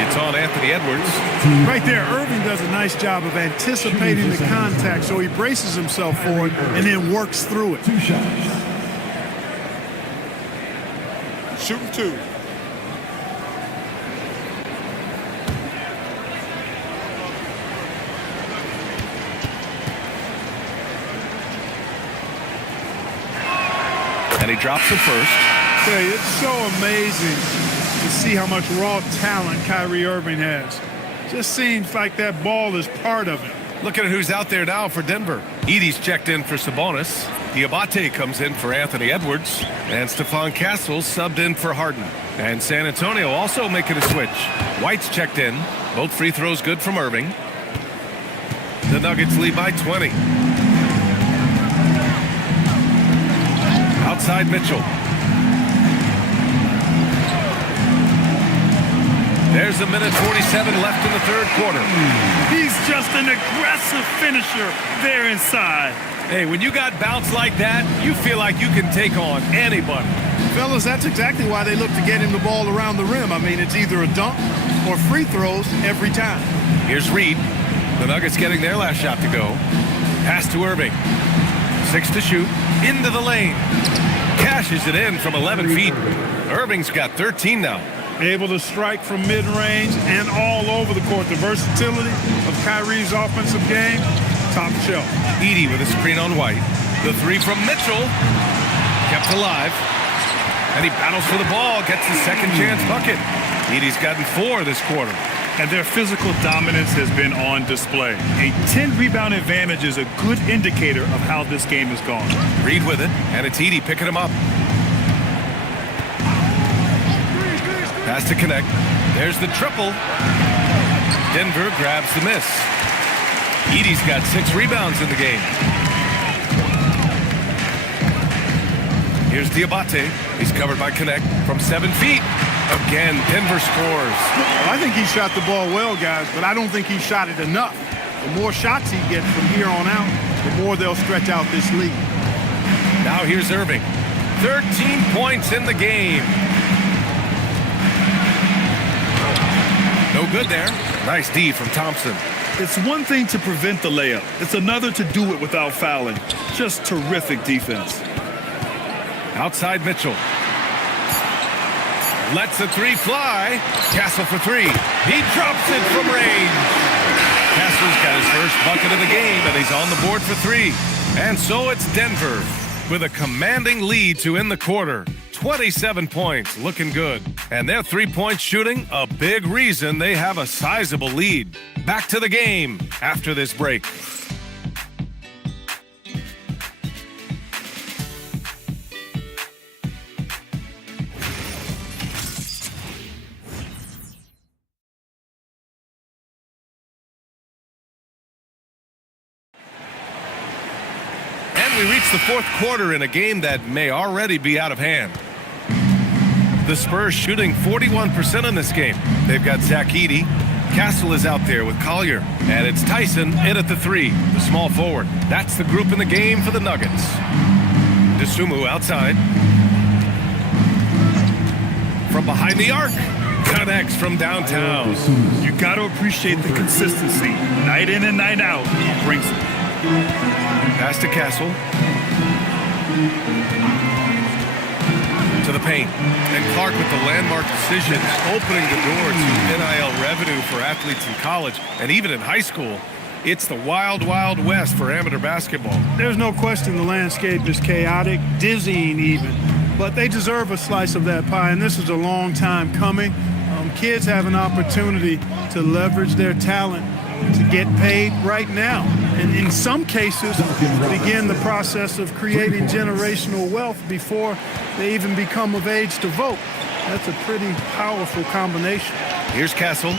It's on Anthony Edwards. Right there, Irving does a nice job of anticipating the contact, so he braces himself for it and then works through it. 2 shots. Shooting 2. And he drops the first. Hey, it's so amazing to see how much raw talent Kyrie Irving has. Just seems like that ball is part of him. Look at who's out there now for Denver. Edey's checked in for Sabonis. Diabate comes in for Anthony Edwards. And Stephon Castle subbed in for Harden. And San Antonio also making a switch. White's checked in. Both free throws good from Irving. The Nuggets lead by 20. Outside Mitchell. There's a minute 47 left in the third quarter. He's just an aggressive finisher there inside. Hey, when you got bounce like that, you feel like you can take on anybody. Fellas, that's exactly why they look to get him the ball around the rim. I mean, it's either a dunk or free throws every time. Here's Reed. The Nuggets getting their last shot to go. Pass to Irving. 6 to shoot. Into the lane. Cashes it in from 11 feet. Irving's got 13 now. Able to strike from mid-range and all over the court. The versatility of Kyrie's offensive game, top shelf. Edey with a screen on White. The 3 from Mitchell. Kept alive. And he battles for the ball. Gets the second chance bucket. Edey's gotten 4 this quarter. And their physical dominance has been on display. A 10-rebound advantage is a good indicator of how this game has gone. Reed with it, and it's Edey picking him up. Pass to connect. There's the triple. Denver grabs the miss. Edey's got 6 rebounds in the game. Here's Diabate. He's covered by Connect from 7 feet. Again, Denver scores. I think he shot the ball well, guys, but I don't think he shot it enough. The more shots he gets from here on out, the more they'll stretch out this lead. Now here's Irving. 13 points in the game. No good there. Nice D from Thompson. It's one thing to prevent the layup. It's another to do it without fouling. Just terrific defense. Outside Mitchell. Lets the three fly. Castle for three. He drops it from range. Castle's got his first bucket of the game, and he's on the board for three. And so it's Denver with a commanding lead to end the quarter. 27 points, looking good. And their three-point shooting, a big reason they have a sizable lead. Back to the game after this break. And we reach the fourth quarter in a game that may already be out of hand. The Spurs shooting 41% in this game. They've got Zach Edey. Castle is out there with Collier. And it's Tyson in at the three, the small forward. That's the group in the game for the Nuggets. DeSumo outside. From behind the arc. Connects from downtown. You got to appreciate the consistency. Night in and night out, he brings it. Pass to Castle. To the paint. And Clark with the landmark decision, opening the door to NIL revenue for athletes in college and even in high school. It's the wild, wild west for amateur basketball. There's no question the landscape is chaotic, dizzying even. But they deserve a slice of that pie, and this is a long time coming. Kids have an opportunity to leverage their talent to get paid right now. And in some cases, begin the process of creating generational wealth before they even become of age to vote. That's a pretty powerful combination. Here's Castle,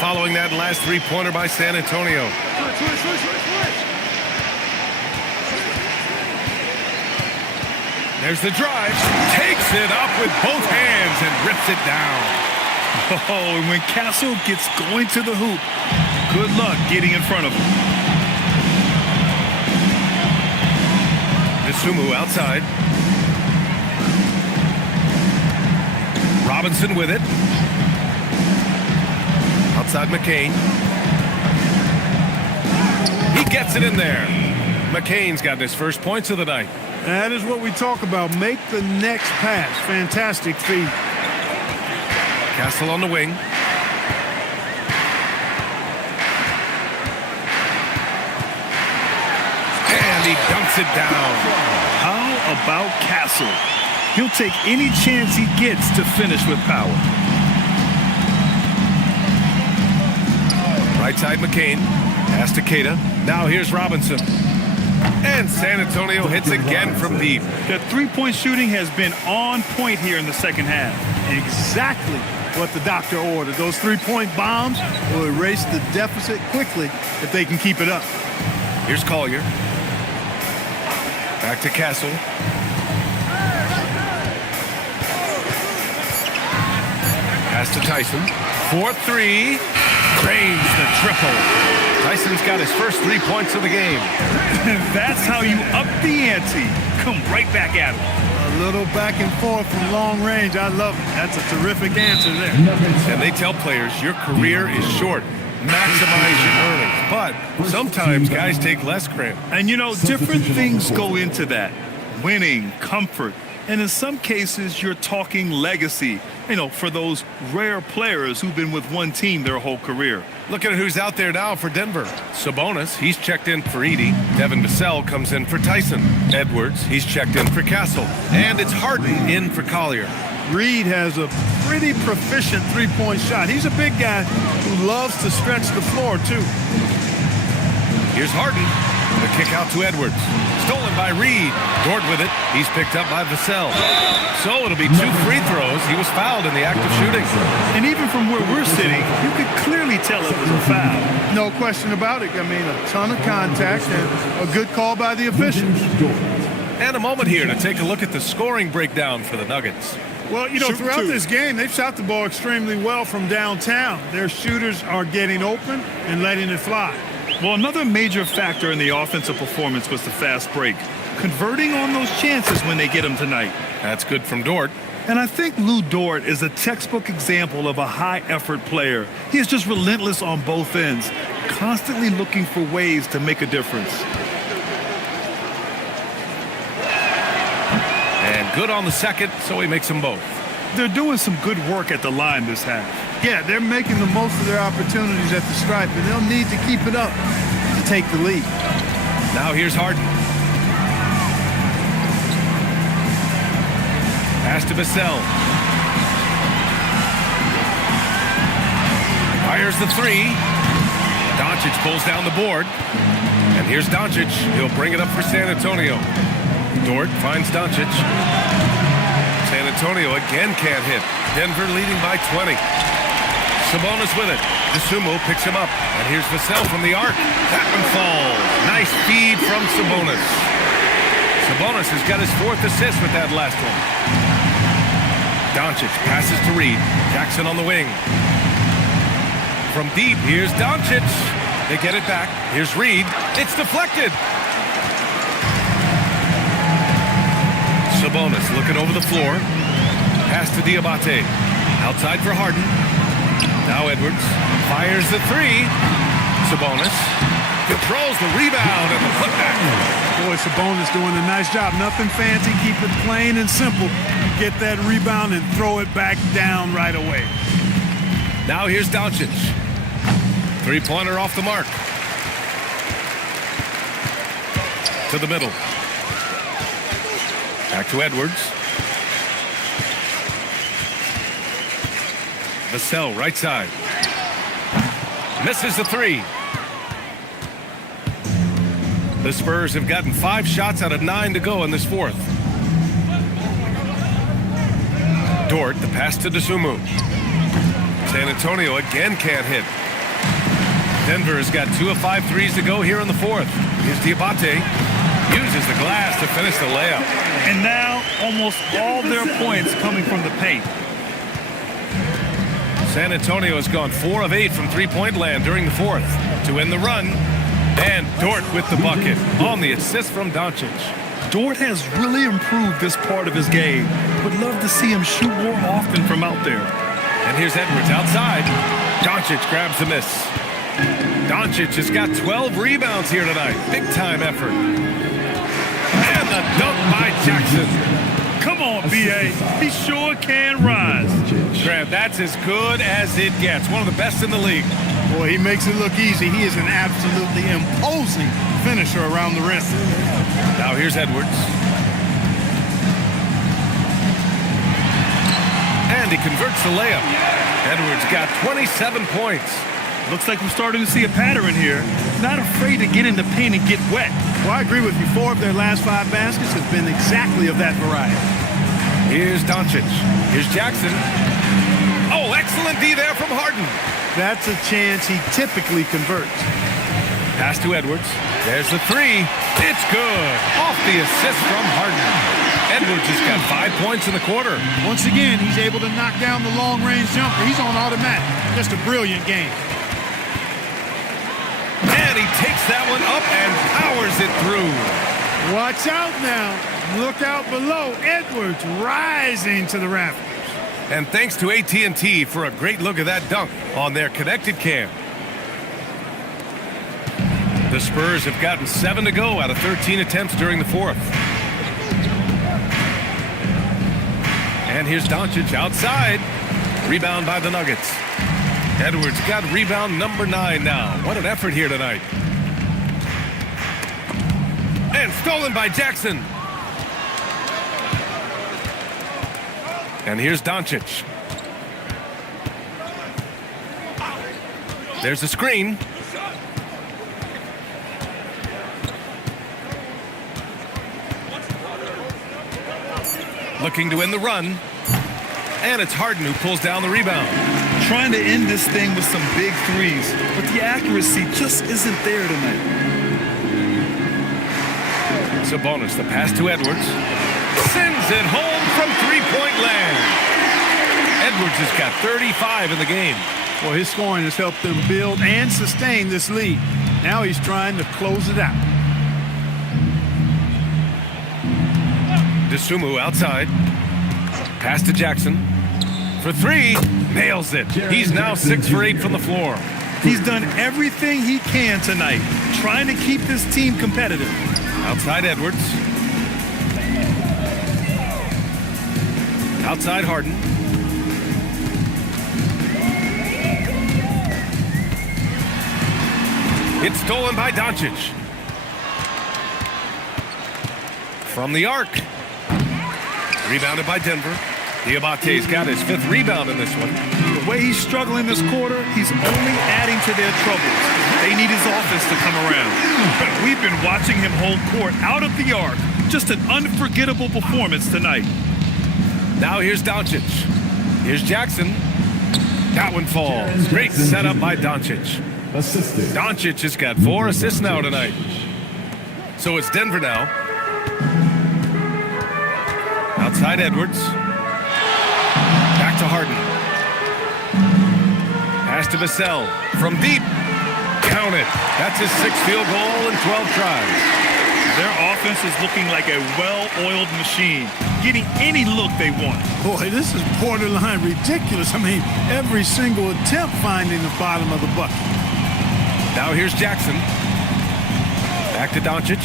following that last three-pointer by San Antonio. There's the drive, takes it up with both hands and rips it down. Oh, and when Castle gets going to the hoop, good luck getting in front of him. DeSumo outside. Robinson with it. Outside McCain. He gets it in there. McCain's got his first points of the night. That is what we talk about. Make the next pass. Fantastic feed. Castle on the wing. And he dunks it down. How about Castle? He'll take any chance he gets to finish with power. Right side McCain. Pass to Keita. Now here's Robinson. And San Antonio hits again from deep. The three-point shooting has been on point here in the second half. Exactly what the doctor ordered. Those three-point bombs will erase the deficit quickly if they can keep it up. Here's Collier. Back to Castle. Pass to Tyson. 4-3. Drains the triple. Tyson's got his first 3 points of the game. That's how you up the ante. Come right back at him. A little back and forth from long range. I love it. That's a terrific answer there. And they tell players your career is short. Maximize your earnings. But sometimes guys take less cramp. And you know, different things go into that. Winning, comfort, and in some cases, you're talking legacy. You know, for those rare players who've been with one team their whole career. Look at who's out there now for Denver. Sabonis, he's checked in for Edey. Devin Vassell comes in for Tyson. Edwards, he's checked in for Castle. And it's Harden in for Collier. Reed has a pretty proficient three-point shot. He's a big guy who loves to stretch the floor, too. Here's Harden. The kick out to Edwards. Stolen by Reed. Dort with it. He's picked up by Vassell. So it'll be 2 free throws. He was fouled in the act of shooting. And even from where we're sitting, you could clearly tell it was a foul. No question about it. I mean, a ton of contact and a good call by the officials. And a moment here to take a look at the scoring breakdown for the Nuggets. Well, you know, throughout this game, they've shot the ball extremely well from downtown. Their shooters are getting open and letting it fly. Well, another major factor in the offensive performance was the fast break. converting on those chances when they get them tonight. That's good from Dort. And I think Lou Dort is a textbook example of a high-effort player. He is just relentless on both ends, constantly looking for ways to make a difference. And good on the second, so he makes them both. They're doing some good work at the line this half. Yeah, they're making the most of their opportunities at the stripe, and they'll need to keep it up to take the lead. Now here's Harden. Pass to Vassell. Fires the three. Doncic pulls down the board. And here's Doncic. He'll bring it up for San Antonio. Dort finds Doncic. San Antonio again can't hit. Denver leading by 20. Sabonis with it. DeSumo picks him up. And here's Vassell from the arc. That one falls. Nice feed from Sabonis. Sabonis has got his 4th assist with that last one. Doncic passes to Reed. Jackson on the wing. From deep, here's Doncic. They get it back. Here's Reed. It's deflected. Sabonis looking over the floor. Pass to Diabate. Outside for Harden. Now Edwards fires the three. Sabonis controls the rebound and the putback. Boy, Sabonis doing a nice job. Nothing fancy. Keep it plain and simple. Get that rebound and throw it back down right away. Now here's Doncic. Three-pointer off the mark. To the middle. Back to Edwards. Vassell, right side. Misses the three. The Spurs have gotten 5 shots out of 9 to go in this fourth. Dort, the pass to DeSumo. San Antonio again can't hit. Denver has got 2 of 5 threes to go here in the fourth. Here's Diabate. Uses the glass to finish the layup. And now almost all their points coming from the paint. San Antonio has gone 4 of 8 from three-point land during the fourth. To end the run, and Dort with the bucket on the assist from Doncic. Dort has really improved this part of his game. Would love to see him shoot more often from out there. And here's Edwards outside. Doncic grabs the miss. Doncic has got 12 rebounds here tonight. Big time effort. And the dunk by Jackson. Come on, B.A. He sure can rise. Grant, that's as good as it gets. One of the best in the league. Boy, he makes it look easy. He is an absolutely imposing finisher around the rim. Now here's Edwards. And he converts the layup. Edwards got 27 points. Looks like we're starting to see a pattern here. Not afraid to get in the paint and get wet. Well, I agree with you. 4 of their last 5 baskets have been exactly of that variety. Here's Doncic. Here's Jackson. Oh, excellent D there from Harden. That's a chance he typically converts. Pass to Edwards. There's the three. It's good. Off the assist from Harden. Edwards has got 5 points in the quarter. Once again, he's able to knock down the long-range jumper. He's on automatic. Just a brilliant game. And he takes that one up and powers it through. Watch out now. Look out below. Edwards rising to the rafters. And thanks to AT&T for a great look at that dunk on their connected cam. The Spurs have gotten 7 to go out of 13 attempts during the fourth. And here's Doncic outside. Rebound by the Nuggets. Edwards got rebound number 9 now. What an effort here tonight. And stolen by Jackson. And here's Doncic. There's a screen. Looking to end the run. And it's Harden who pulls down the rebound. Trying to end this thing with some big threes, but the accuracy just isn't there tonight. Sabonis, the pass to Edwards. Sends it home from three-point land. Edwards has got 35 in the game. Well, his scoring has helped them build and sustain this lead. Now he's trying to close it out. DeSumo outside. Pass to Jackson. For three. Nails it. He's now 6 for 8 from the floor. He's done everything he can tonight, trying to keep this team competitive. Outside Edwards. Outside Harden. It's stolen by Doncic. From the arc. Rebounded by Denver. Diabate's got his 5th rebound in this one. The way he's struggling this quarter, he's only adding to their troubles. They need his offense to come around. But we've been watching him hold court out of the arc. Just an unforgettable performance tonight. Now here's Doncic. Here's Jackson. That one falls. Great setup by Doncic. Doncic has got 4 assists now tonight. So it's Denver now. Outside Edwards. Back to Harden. Pass to Vassell. From deep. Count it. That's his 6th field goal in 12 tries. Their offense is looking like a well-oiled machine, getting any look they want. Boy, this is borderline ridiculous. I mean, every single attempt finding the bottom of the bucket. Now here's Jackson. Back to Doncic.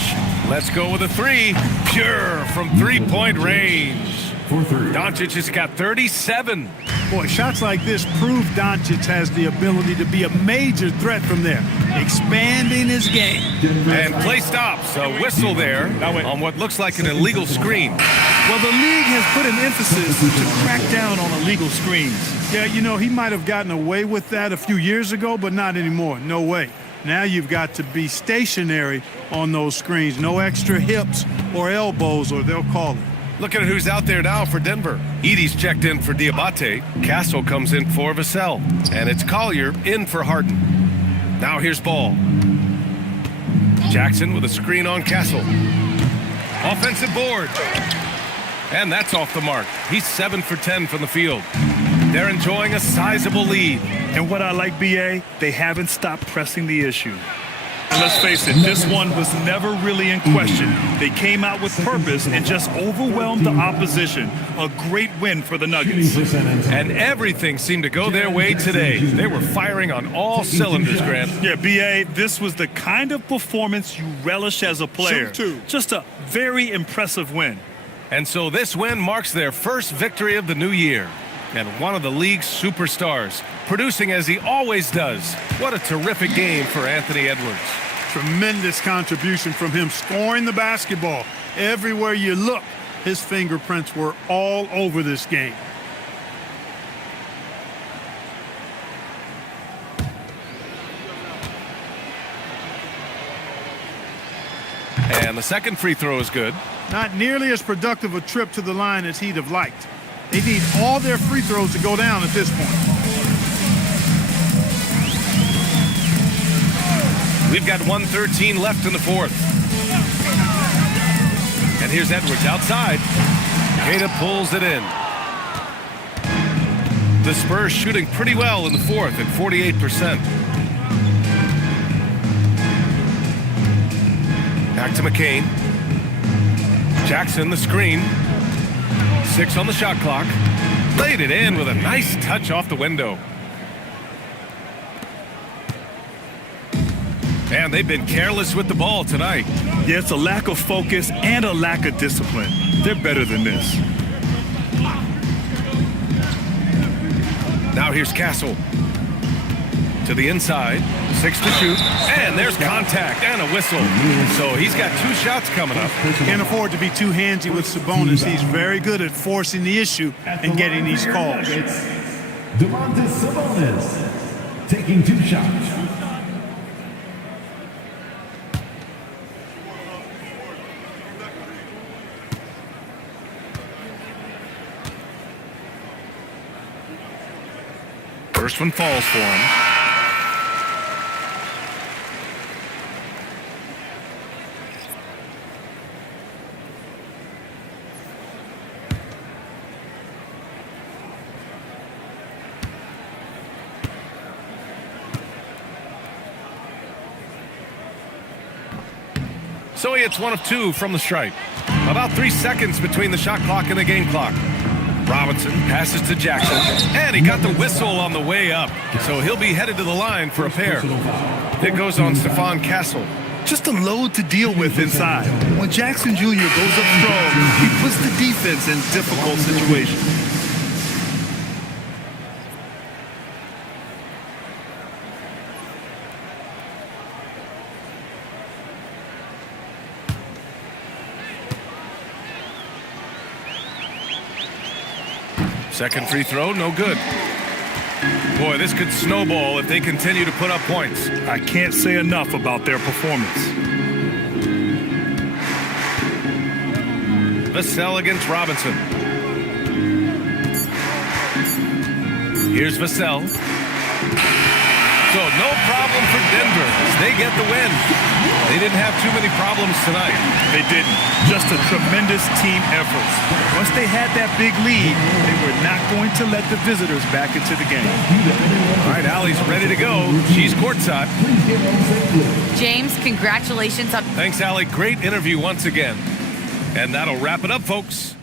Let's go with a 3. Pure from 3-point range. Doncic has got 37. Boy, shots like this prove Doncic has the ability to be a major threat from there, expanding his game. And play stops. A whistle there on what looks like an illegal screen. Well, the league has put an emphasis to crack down on illegal screens. Yeah, you know, he might have gotten away with that a few years ago, but not anymore. No way. Now you've got to be stationary on those screens. No extra hips or elbows, or they'll call it. Look at who's out there now for Denver. Edie's checked in for Diabate. Castle comes in for Vassell. And it's Collier in for Harden. Now here's Ball. Jackson with a screen on Castle. Offensive board. And that's off the mark. He's 7 for 10 from the field. They're enjoying a sizable lead. And what I like, B.A., they haven't stopped pressing the issue. And let's face it, this one was never really in question. They came out with purpose and just overwhelmed the opposition. A great win for the Nuggets. And everything seemed to go their way today. They were firing on all cylinders, Grant. Yeah, B.A., this was the kind of performance you relish as a player. Just a very impressive win. And so this win marks their first victory of the new year. And one of the league's superstars, producing as he always does. What a terrific game for Anthony Edwards. Tremendous contribution from him, scoring the basketball. Everywhere you look, his fingerprints were all over this game. And the second free throw is good. Not nearly as productive a trip to the line as he'd have liked. They need all their free throws to go down at this point. We've got 1:13 left in the fourth. And here's Edwards outside. Queta pulls it in. The Spurs shooting pretty well in the fourth at 48%. Back to McCain. Jackson, the screen. 6 on the shot clock. Laid it in with a nice touch off the window. And they've been careless with the ball tonight. Yeah, it's a lack of focus and a lack of discipline. They're better than this. Now here's Castle. To the inside. 6 to shoot. And there's contact and a whistle. So he's got 2 shots coming up. Can't afford to be too handsy with Sabonis. He's very good at forcing the issue and getting these calls. Domantas Sabonis taking 2 shots. First one falls for him. So he hits 1 of 2 from the stripe. About 3 seconds between the shot clock and the game clock. Robinson passes to Jackson, and he got the whistle on the way up, so he'll be headed to the line for a pair. It goes on Stephon Castle. Just a load to deal with inside. When Jackson Jr. goes up strong, he puts the defense in difficult situations. Second free throw, no good. Boy, this could snowball if they continue to put up points. I can't say enough about their performance. Vassell against Robinson. Here's Vassell. So no problem for Denver as they get the win. They didn't have too many problems tonight. They didn't. Just a tremendous team effort. Once they had that big lead, they were not going to let the visitors back into the game. All right, Allie's ready to go. She's courtside. James, congratulations on... Thanks, Allie. Great interview once again. And that'll wrap it up, folks.